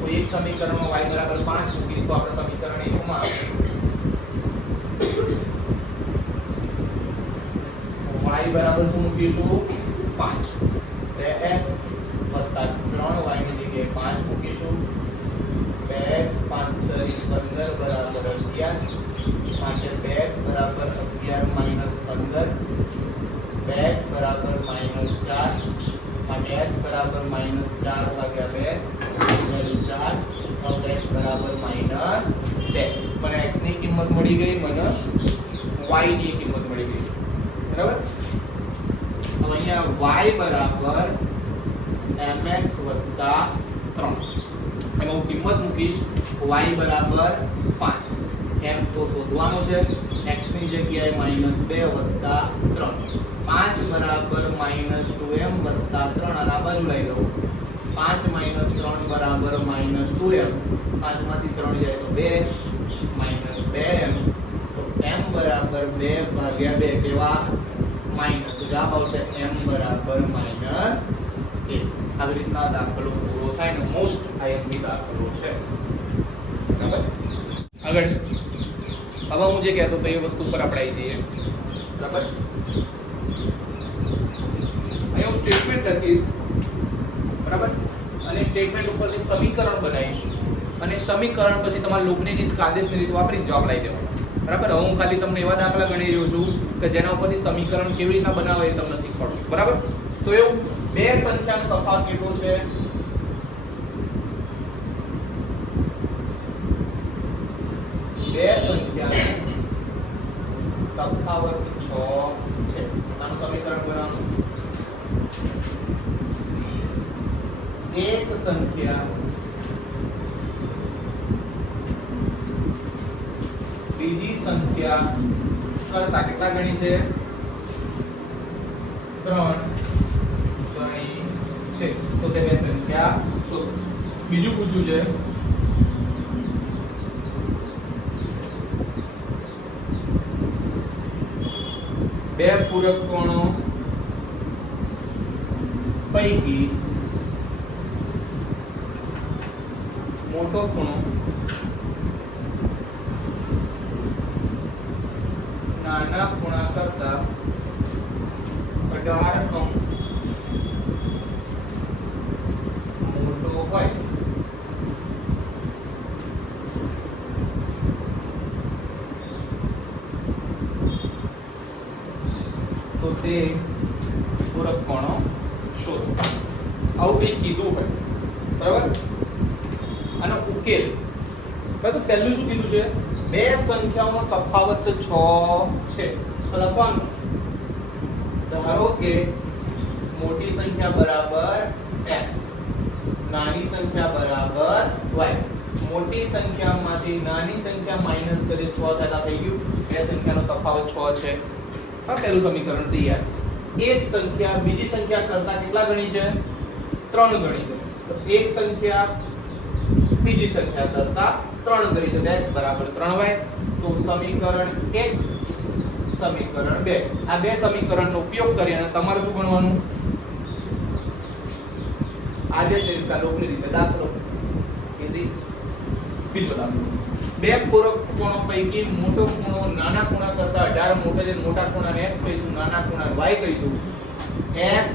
કોઈ એક સમીકરણમાં y બરાબર 5 મૂકીશ તો આપણે સમીકરણ 1 માં y બરાબર શું મૂકીશું? 5. 2x + 3y ની જગ્યાએ 5 મૂકીશું. 2x 5 × 15 બરાબર 11. માટે 2x બરાબર 11 - 15. 2x બરાબર -4. માટે x બરાબર -4 ભાગ્યા 2 4. તો x બરાબર -2. મને x ની કિંમત મળી ગઈ, મને y ની કિંમત મળી ગઈ. બરાબર? તો અહીંયા y બરાબર mx 3. એમાં હું કિંમત મૂકીશ. y બરાબર 5. m તો શોધવાનો છે. x ની જગ્યાએ -2 + 3. 5 બરાબર -2m + 3 અને આ બાજુ લઈ લઉં. 5 - 3 બરાબર -2m. 5 માંથી 3 જાય તો 2 -2m. તો m બરાબર 2 ભાગ્યા 2 કેવા? માઈનસ. તો જવાબ આવશે m બરાબર -1. આવી રીતના દાખલો પૂરો થાય ને મોસ્ટ આઈએમપી દાખલો છે. બરાબર? આગળ હવે હું જે કહેતો હતો એ વસ્તુ પર આપણે આવી જઈએ. બરાબર? અહીંયા હું સ્ટેટમેન્ટ લખીશ. બરાબર? અને સ્ટેટમેન્ટ ઉપરથી સમીકરણ બનાવીશું અને સમીકરણ પછી તમારે લોકની રીત, આદેશની રીત વાપરી જવાબ લઈ દેવાનો. બરાબર? હવે હું ખાલી તમને એવા દાખલા ગણી રહ્યો છું કે જેના ઉપરથી સમીકરણ કેવી રીતના બનાવે એ તમને શીખવાડું છું. બરાબર? તો એવું બે સંખ્યાનો તફાવત કેટલો છે? બે સંખ્યાનો તફાવત 6 છે. આનું સમીકરણ બનાવવાનું. એક સંખ્યા બીજી સંખ્યા કરતા કેટલા ગણી છે? 3 ગણી છે તો તે બે સંખ્યા શોધો. બીજું પૂછ્યું છે બે પૂરક કોણો પૈકી મોટો ખૂણો નાના ખૂણા કરતા 18 અંશ મોટો હોય તો તે પૂરક કોણો શોધો. આવું કંઈ કીધું હોય બરાબર. આનો ઉકેલ તો પહેલું શું કીધું છે બે સંખ્યાઓનો તફાવત 6 છે તો લખવાનું ધારો કે મોટી સંખ્યા બરાબર x નાની સંખ્યા બરાબર y. મોટી સંખ્યામાંથી નાની સંખ્યા માઈનસ કરીએ 6 થતા થઈ ગયું. બે સંખ્યાનો તફાવત 6 છે. આ પહેલું સમીકરણ તૈયાર. એક સંખ્યા બીજી સંખ્યા કરતા કેટલા ગણી છે 3 ગણી છે. તો એક સંખ્યા બીજી સંખ્યા કરતા 3 ગણી છે. x બરાબર 3y. તો સમીકરણ 1 સમીકરણ 2 આ બે સમીકરણનો ઉપયોગ કરી અને તમારે શું ગણવાનું આજે રીતે લોકની રીતે દાખલો ઈઝી. બીજો દાખલો બે પૂરક કોણો પૈકી મોટો ખૂણો નાના ખૂણા કરતા 18 મોટો છે. મોટા ખૂણાને x કહીશું નાના ખૂણાને y કહીશું. x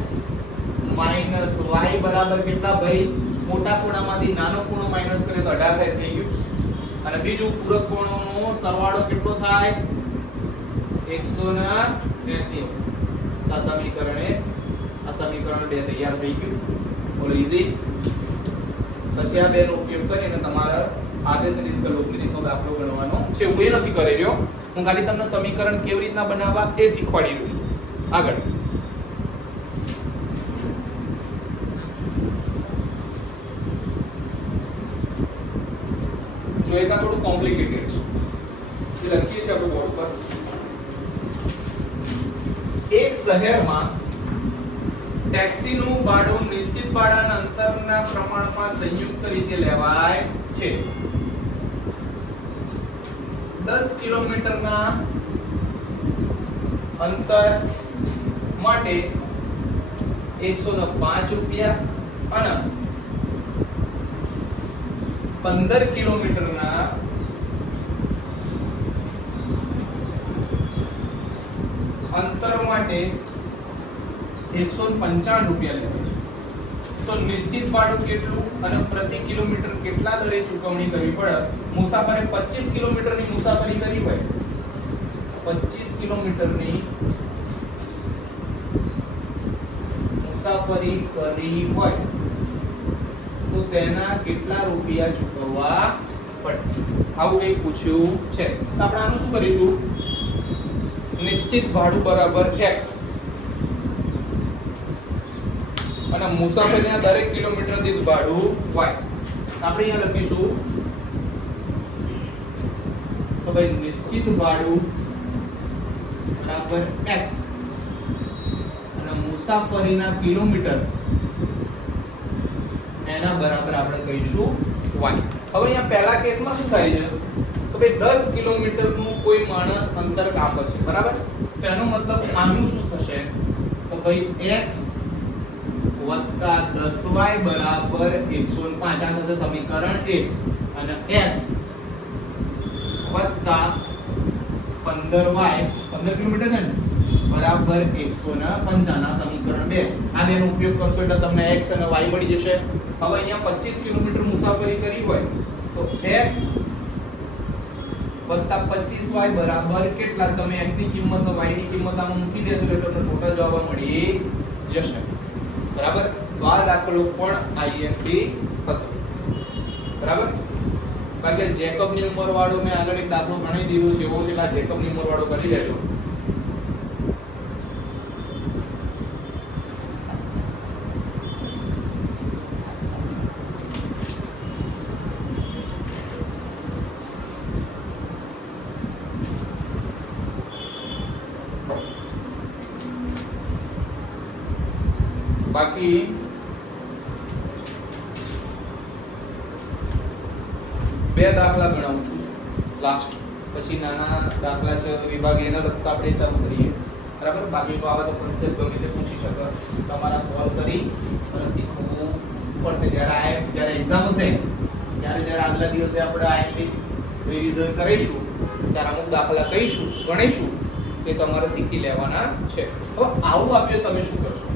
y બરાબર કેટલા ભાઈ મોટા ખૂણામાંથી નાનો ખૂણો માઈનસ કરીએ તો 18 થાય થઈ ગયું. અને બીજું પૂરક કોણોનો સરવાળો કેટલો થાય 180. આ સમીકરણ 2 તૈયાર થઈ ગયું. બોલો ઈઝી. પછી આ બેનો ઉપયોગ કરીને તમારે આદેશ રીત લોકની રીતનો દાખલો ગણવાનો છે. હું એ નથી કરી રહ્યો, હું ખાલી તમને સમીકરણ કેવી રીતના બનાવવા એ શીખવાડી રહ્યો છું. આગળ જો એક આ થોડું કોમ્પ્લિકેટેડ છે એ લખીએ છીએ આપણે બોર્ડ પર. એક શહેરમાં ટેક્સીનું ભાડું નિશ્ચિત ભાડાના અંતરના પ્રમાણમાં સંયુક્ત રીતે લેવાય છે. 10 કિલોમીટરના અંતર માટે 105 રૂપિયા અને 15 કિલોમીટરના અંતર માટે 195 રૂપિયા લેવાય છે. તો નિશ્ચિત ભાડું કેટલું અને પ્રતિ કિલોમીટર કેટલા દરે ચૂકવણી કરવી પડે? મુસાફરે 25 કિલોમીટરની મુસાફરી કરી હોય 25 કિલોમીટરની મુસાફરી કરી હોય તો તેના કેટલા રૂપિયા ચૂકવવા પડે? આવું કંઈક પૂછ્યું છે. તો આપણે આનું શું કરીશું? નિશ્ચિત ભાડું બરાબર x અને મુસાફરીના દરેક કિલોમીટર દીઠ ભાડું y. આપણે અહીંયા લખીશું તો ભાઈ નિશ્ચિત ભાડું બરાબર x અને મુસાફરીના કિલોમીટર એના બરાબર આપણે કહીશું y. હવે અહીંયા પહેલા કેસમાં શું થાય છે તો ભાઈ 10 કિલોમીટરનું કોઈ માણસ અંતર કાપે છે બરાબર. તો એનો મતલબ આનું શું થશે તો ભાઈ x વત્તા 10y બરાબર 105. આ થશે સમીકરણ 1 અને x વત્તા 15y 15 કિલોમીટર છે ને બરાબર 155. આ સમીકરણ 2. આ બેનો ઉપયોગ કરશો એટલે તમને x અને y મળી જશે. હવે અહીંયા 25 કિલોમીટર મુસાફરી કરી હોય તો x વત્તા 25y બરાબર કેટલા? તમે x ની કિંમત અને y ની કિંમત આમાં મૂકી દેશો એટલે તમને ટોટલ જવાબ મળી જશે. બરાબર. તો આ દાખલો પણ IMP હતો. બરાબર. બાકી જેકબની ઉંમર વાળો મેં આગળ એક દાખલો ગણી દીધો છે એવો છે. આ જેકબની ઉંમર વાળો કરી લેજો. બાકી બે દાખલા ગણાવું છું લાસ્ટ, પછી નાના દાખલા છે વિભાગીય એના લગતા આપણે ચાલુ કરીએ, બરાબર. બાકી તો આવા તો કોન્સેપ્ટ ગમે તે પૂછી શકે, તમારા સોલ્વ કરી અને શીખવું પડશે. જ્યારે એક્ઝામ હશે ત્યારે આગલા દિવસે આપણે આઈએમપી રિવિઝન કરીશું, ત્યારે અમુક દાખલા કહીશું, ગણીશું, એ તમારે શીખી લેવાના છે. હવે આવું આપ્યું તમે શું કરશો?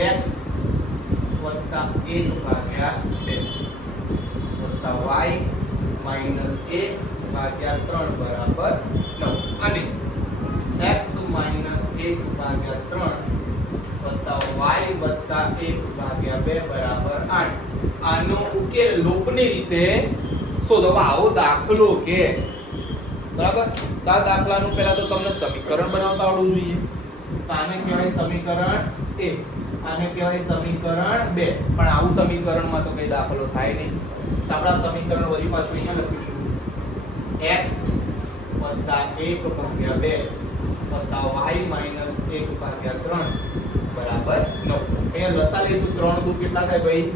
x + 1/2 y - 1/3 બરાબર 9 અને x - 1/3 y + 1/2 બરાબર 8. આનો ઉકેલ લોપની રીતે શોધો. આવો દાખલો કે, બરાબર. આ દાખલાનું પહેલા તો તમને સમીકરણ બનાવતા આવડવું જોઈએ. તો આને કહેવાય સમીકરણ 1, આને કહેવાય સમીકરણ 2. પણ આવું સમીકરણમાં તો કઈ દાખલો થાય નહીં. તો આપણે આ સમીકરણ વળી પાછું અહીંયા લખીશું x + 1/2 y - 1/3 બરાબર 9. અહીંયા લસા લઈશું. 3 દુ કેટલા થાય ભાઈ?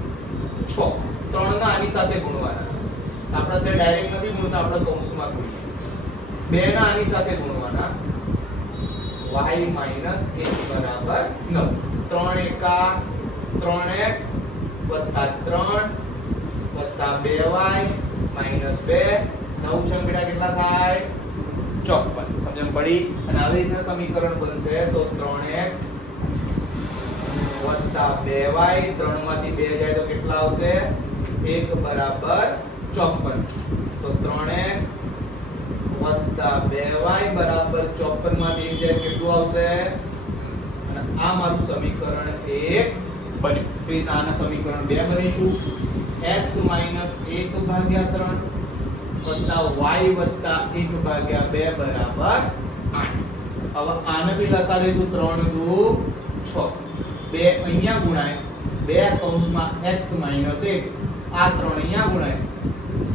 6. 3 ના આની સાથે ગુણવાના. આપણે તે ડાયરેક્ટ નથી ગુણતા, આપણે કૌંસમાં ગુણીએ. 2 ના આની સાથે ગુણવાના. y - 1 બરાબર 9. 3 એકા 3x + 3 + 2y - 2. 9 છંગડા કેટલા થાય? 54. સમજણ પડી? અને આવી રીતના સમીકરણ બનશે તો 3x + 2y, 3 માંથી 2 જાય તો કેટલા આવશે? 1 બરાબર 54. તો 3x + 2y બરાબર 54 માંથી 1 જાય કેટલું આવશે? અને આ મારું સમીકરણ 1 બન્યું. તો આના સમીકરણ 2 બનીશું. x - 1/3 y + 1/2 બરાબર 8. હવે આને બી લસા લઈશું. 3 દુ 6. 2 અહીંયા ગુણાય, 2 કૌંસમાં x - 1. આ 3 અહીંયા ગુણાય,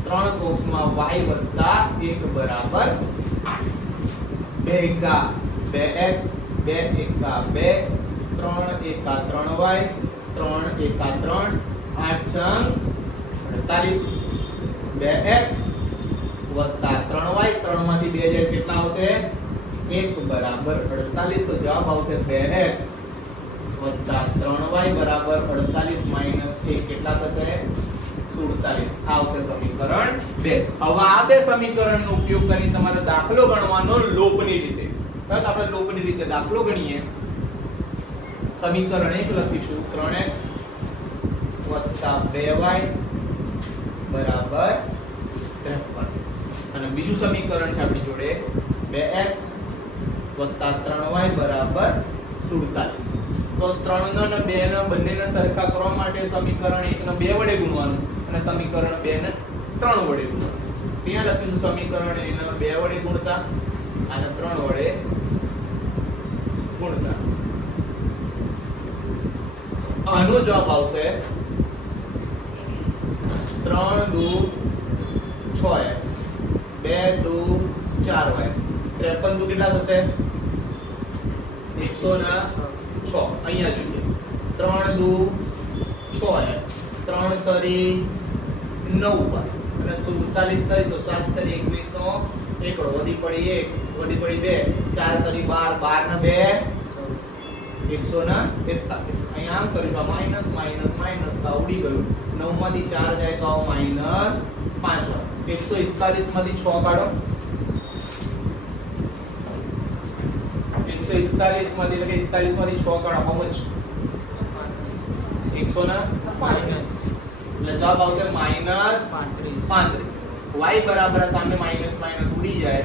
3 કૌંસમાં y + 1 બરાબર 8. 2 એકા 2x, 2 એકા 2, 3 એકા 3y, 3 એકા 3, 8 છંગ 48. 2x + 3y, 3 માંથી 2 જાય કેટલા આવશે? 1 બરાબર 48. તો જવાબ આવશે 2x + 3y બરાબર 48 - 1 કેટલા થશે? 47. આવશે સમીકરણ 2. હવે આ બે સમીકરણનો ઉપયોગ કરીને તમારે દાખલો ગણવાનો લોપની રીતે. બરાબર, આપણે લોપની રીતે દાખલો ગણીએ. સમીકરણ 1 લખીશું 3x + 2y બરાબર 53. અને બીજું સમીકરણ છે આપણી જોડે 2x + 3y બરાબર 47. તો 3 ને 2 ને બંનેને સરખા કરવા માટે સમીકરણ 1 ને 2 વડે ગુણવાનું અને સમીકરણ 2 ને 3 વડે ગુણવાનું. ત્યાં લખીશું સમીકરણ 1 ને 2 વડે ગુણતા અને 3 વડે ગુણતા. આનો જવાબ આવશે 3 દુ 6x, 2 દુ 4y, 53 દુ કેટલા થશે? 106. અહીંયા જોઈએ 3 દુ 6x, 3 તરી 9y અને 47 તરી તો 7 તરી 21 નો એકડો વધી પડી 1 વધી પડી 2, 4 તરી 12, 12 ને 2 143. અહીંયા આમ કરીશું માઈનસ માઈનસ માઈનસ તો ઉડી ગયું. 9 માંથી 4 જાય તો આવો માઈનસ 5. 141 માંથી 6 કાઢો. 141 માંથી એટલે કે 41 માંથી 6 કાઢો. how much? 105. એટલે જવાબ આવશે માઈનસ 35. y બરાબર સામે માઈનસ માઈનસ ઉડી જાય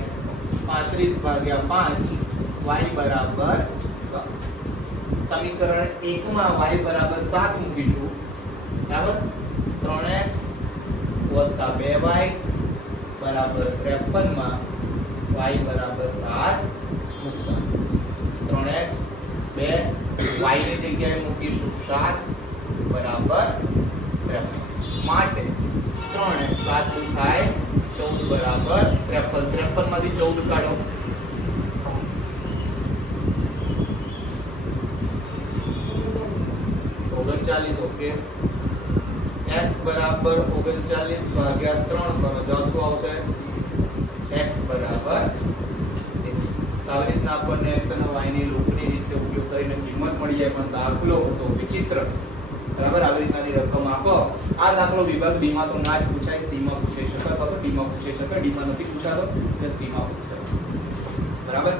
35/5 y બરાબર 7. સમીકરણ 1 માં y બરાબર 7 મૂકીશું. બરાબર 3x + 2y બરાબર 53 માં y બરાબર 7 મૂકતા 3x 2 y ની જગ્યાએ મૂકીશું 7 બરાબર 53 માટે 3x 7 થાય 14 બરાબર 53. 53 માંથી 14 કાઢો. 14 બરાબર 39 ભાગ્યા 3 કરો જવાબ શું આવશે x બરાબર 1. આવી રીતના આપણને x અને y ની લૂપની રીતે ઉપયોગ કરીને કિંમત મળી જાય, પણ દાખલો હતો વિચિત્ર. બરાબર, આવી રીતનાની રકમ આપો. આ દાખલો વિભાગ D માં તો ના જ પૂછાય, C માં પૂછાઈ શકે અથવા તો D માં પૂછાઈ શકે. D માં નથી પૂછાતો એટલે C માં પૂછશે. બરાબર,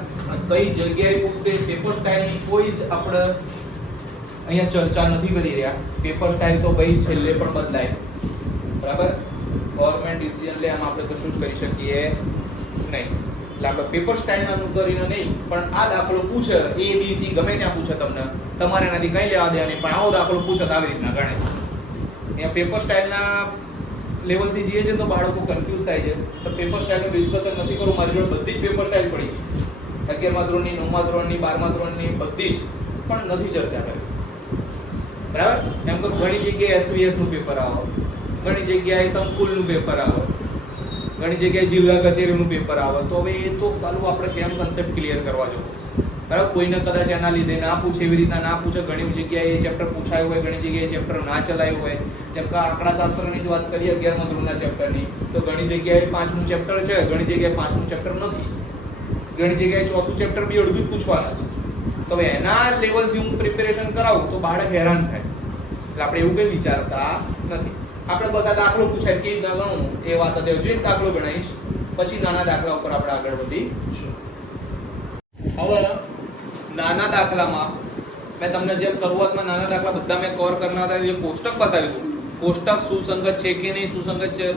કઈ જગ્યાએ પૂછશે પેપર સ્ટાઇલની કોઈ જ આપણે અહીંયા ચર્ચા નથી કરી રહ્યા. પેપર સ્ટાઇલ તો ભાઈ છેલ્લે પણ બદલાય. બરાબર, ગવર્નમેન્ટ ડિસિઝન લે આમ આપણે કશું જ કરી શકીએ નહીં. એટલે આપણે પેપર સ્ટાઇલ અનુસરીને નહીં, પણ આ દાખલો પૂછે A B C ગમે ત્યાં પૂછે તમને, તમારે એનાથી કઈ લેવા દેવા નહીં, પણ આવો દાખલો પૂછે તો આવી રીતના ગણે. અહીંયા પેપર સ્ટાઇલના લેવલથી જઈએ છે તો બાળકો કન્ફ્યુઝ થાય છે. તો પેપર સ્ટાઇલનું ડિસ્કશન નથી કરું, મારી જોડે બધી જ પેપર સ્ટાઇલ પડી છે, 11મા ધોરણની, 9મા ધોરણની, 12મા ધોરણની બધી જ, પણ નથી ચર્ચા કરી. બરાબર, એમ તો ઘણી જગ્યાએ SVS નું પેપર આવે, ઘણી જગ્યાએ સંકુલનું પેપર આવે, ઘણી જગ્યાએ જિલ્લા કચેરીનું પેપર આવે. તો હવે એ તો સાલું આપણે કેમ કન્સેપ્ટ ક્લિયર કરવા જો. બરાબર, કોઈને કદાચ એના લીધે ના પૂછે, એવી રીતના ના પૂછે. ઘણી જગ્યાએ એ ચેપ્ટર પૂછાયું હોય, ઘણી જગ્યાએ ચેપ્ટર ના ચલાયું હોય. જેમ કે આંકડાશાસ્ત્રની જ વાત કરીએ 11મા ધોરણના ચેપ્ટરની, તો ઘણી જગ્યાએ 5મું ચેપ્ટર છે, ઘણી જગ્યાએ 5મું ચેપ્ટર નથી, ઘણી જગ્યાએ 4થું ચેપ્ટર બી અડધું જ પૂછવાના છે. તો હવે એના લેવલથી હું પ્રિપેરેશન કરાવું તો બાળક હેરાન થાય. એટલે આપણે એવું કંઈ વિચારતા નથી. આપણે બધા દાખલો પૂછાય કે ગણવું એ વાત હતી, હજુ એક દાખલો ગણાવીશ, પછી નાના દાખલા ઉપર આપણે આગળ વધીશું. હવે નાના દાખલામાં મેં તમને જેમ શરૂઆતમાં નાના દાખલા બધા મેં કવર કરનાર હતા, જે કોષ્ટક બતાવ્યું, કોષ્ટક સુસંગત છે કે નહીં, સુસંગત છે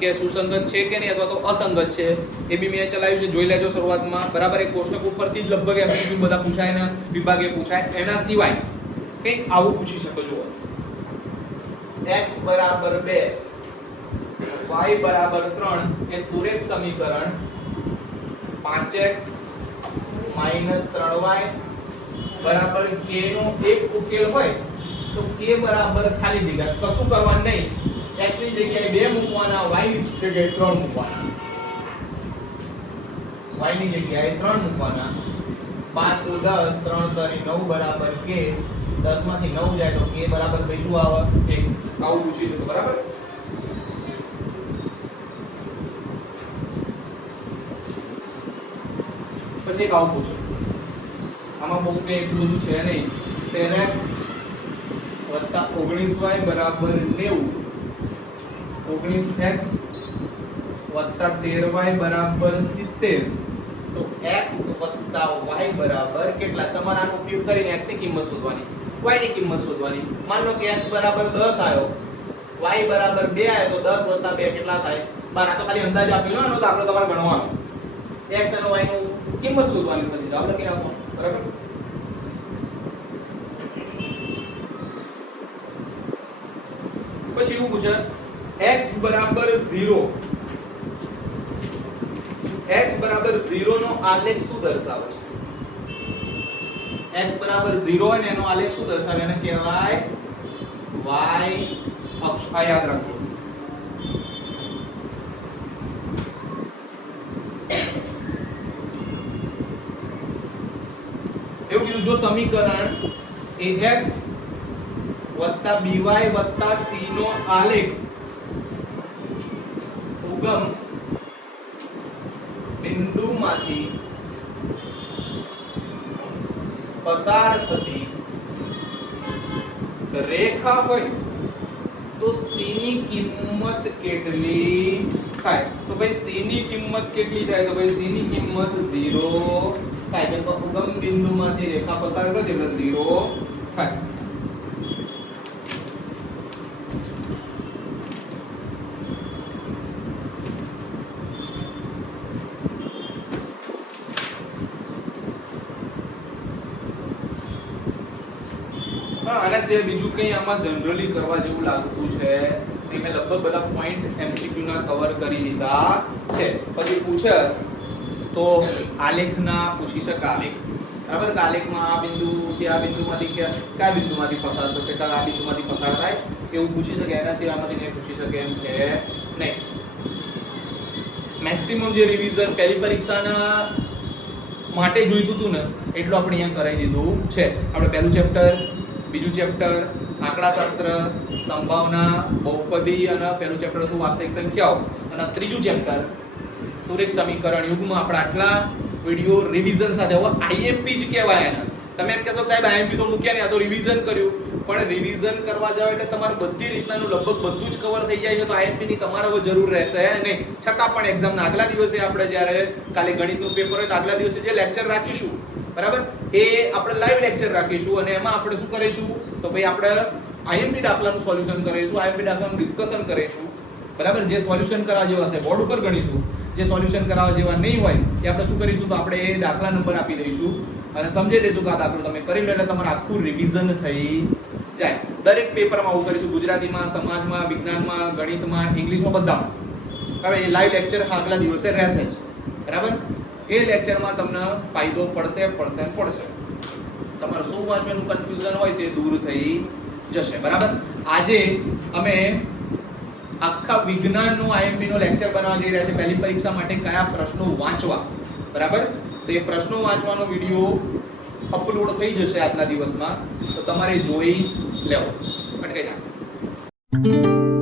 કે સુસંગત છે કે નહીં અથવા તો અસંગત છે, એ બી મેં ચલાવ્યું છે, જોઈ લેજો શરૂઆતમાં. બરાબર, એ કોષ્ટક ઉપરથી જ લગભગ એમસીક્યુ બધા પૂછાય ને વિભાગે પૂછાય. એના સિવાય કંઈક આવું પૂછી શકો છો, x બરાબર 2 y બરાબર 3 એ સુરેખ સમીકરણ 5x માઈનસ 3y બરાબર k નો એક ઉકેલ હોય તો k બરાબર ખાલી જગ્યા, કશું કરવાનું નહીં, x ની જગ્યાએ 2 મૂકવાના, y ની જગ્યાએ 3 મૂકવાના, y ની જગ્યાએ 3 મૂકવાના. 5 × 10 3 × 9 બરાબર k. 10 માંથી 9 જાય તો k બરાબર ભાઈ શું આવે 1. આવું પૂછી છે. બરાબર, પછી એક આવું પૂછો, આમાં બહુ કંઈ એટલું બધું છે નહીં. 10x વત્તા 19y બરાબર 90, 19x વત્તા 13y બરાબર 70. તો x વત્તા y બરાબર કેટલા? તમારે આનો ઉપયોગ કરીને x ની કિંમત શોધવાની, y ની કિંમત શોધવાની. માન લો કે x બરાબર 10 આવ્યો, y બરાબર 2 આવ્યો, તો 10 વત્તા 2 કેટલા થાય? 12. આ તો ખાલી અંદાજ આપેલો, આનો દાખલો તમારે ગણવાનો. x અને y નું કિંમત શોધવાની, પછી જવાબ લખી નાખવાનો. બરાબર, પછી એવું પૂછે x બરાબર 0, x બરાબર 0 નો આલેખ શું દર્શાવે છે? x બરાબર 0 હોય ને એનો આલેખ શું દર્શાવે? એને કહેવાય y અક્ષ. આ યાદ રાખજો. એવું કીધું, જો સમીકરણ ax વત્તા by વત્તા c નો આલેખ ઉગમ બિંદુમાંથી પસાર થતી રેખા હોય તો c ની કિંમત કેટલી થાય? તો ભાઈ c ની કિંમત કેટલી થાય? તો ભાઈ c ની કિંમત 0 થાય. કેમ કે ઉગમ બિંદુમાંથી રેખા પસાર થતી એટલે 0 થાય. આના સિવાય બીજું કંઈ આમાં જનરલી કરવા જેવું લાગતું છે એ મેં લગભગ બધા પોઈન્ટ એમસીક્યુ ના કવર કરી લીધા છે. પછી પૂછે તો આલેખના પૂછી શકે, આલેખ. બરાબર, આલેખમાં આ બિંદુ કે આ બિંદુમાંથી કયા બિંદુમાંથી પસાર થશે, કયા આ બિંદુમાંથી પસાર થાય એવું પૂછી શકે. એના સિવાય આમાંથી નહીં પૂછી શકે એમ છે નહીં. મેક્સિમમ જે રિવિઝન પહેલી પરીક્ષાના માટે જોઈતું હતું ને એટલું આપણે અહીંયા કરાવી દીધું છે. આપણે પહેલું ચેપ્ટર, બીજું ચેપ્ટર આંકડાશાસ્ત્ર, સંભાવના, બહુપદી અને પહેલું ચેપ્ટર હતું વાસ્તવિક સંખ્યાઓ અને ત્રીજું ચેપ્ટર સુરેખ સમીકરણ યુગમાં આપણે આટલા વિડિયો રિવિઝન સાથે હવે આઈએમપી જ કહેવાય એને. તમે એમ કહેશો સાહેબ આઈએમપી તો મૂક્યા નહીં, આ તો રિવિઝન કર્યું. પણ રિવિઝન કરવા જાવ એટલે તમારે બધી રીતનાનું લગભગ બધું જ કવર થઈ જાય છે, તો આઈએમપી ની તમારે હવે જરૂર રહેશે નહીં. છતાં પણ એક્ઝામના આગલા દિવસે આપણે જ્યારે કાલે ગણિતનું પેપર હોય તો આગલા દિવસે જે લેક્ચર રાખીશું, બરાબર, એ આપણે લાઈવ લેક્ચર રાખીશું અને એમાં આપણે શું કરીશું તો ભાઈ આપણે આઈએમપી દાખલાનું સોલ્યુશન કરીશું, આઈએમપી દાખલાનું ડિસ્કશન કરીશું, બરાબર. જે સોલ્યુશન કરવા જેવા છે બોર્ડ ઉપર ગણીશું, જે સોલ્યુશન કરાવવા જેવા નહીં હોય એ આપણે શું કરીશું તો આપણે એ દાખલા નંબર આપી દઈશું અને સમજી દઈશું કે આ દાખલો તમે કરી લો એટલે તમારે આખું રિવિઝન થઈ જાય. દરેક પેપરમાં આવું કરીશું, ગુજરાતીમાં, સમાજમાં, વિજ્ઞાનમાં, ગણિતમાં, ઇંગ્લિશમાં, બધામાં. હવે એ લાઈવ લેક્ચર આગલા દિવસે રહેશે જ, બરાબર. એ લેક્ચરમાં તમને ફાયદો પડશે. તમારે શું વાંચવાનું કન્ફ્યુઝન હોય તે દૂર થઈ જશે, બરાબર. આજે અમે આખા વિજ્ઞાનનો આઈએમપી નો લેક્ચર બનાવવા જઈ રહ્યા છે. પહેલી પરીક્ષા માટે કયા પ્રશ્નો વાંચવા, બરાબર. તો એ પ્રશ્નો વાંચવાનો વિડિયો અપલોડ થઈ જશે આજના દિવસમાં, તો તમારે જોઈ લેવો. અટકાઈ જા.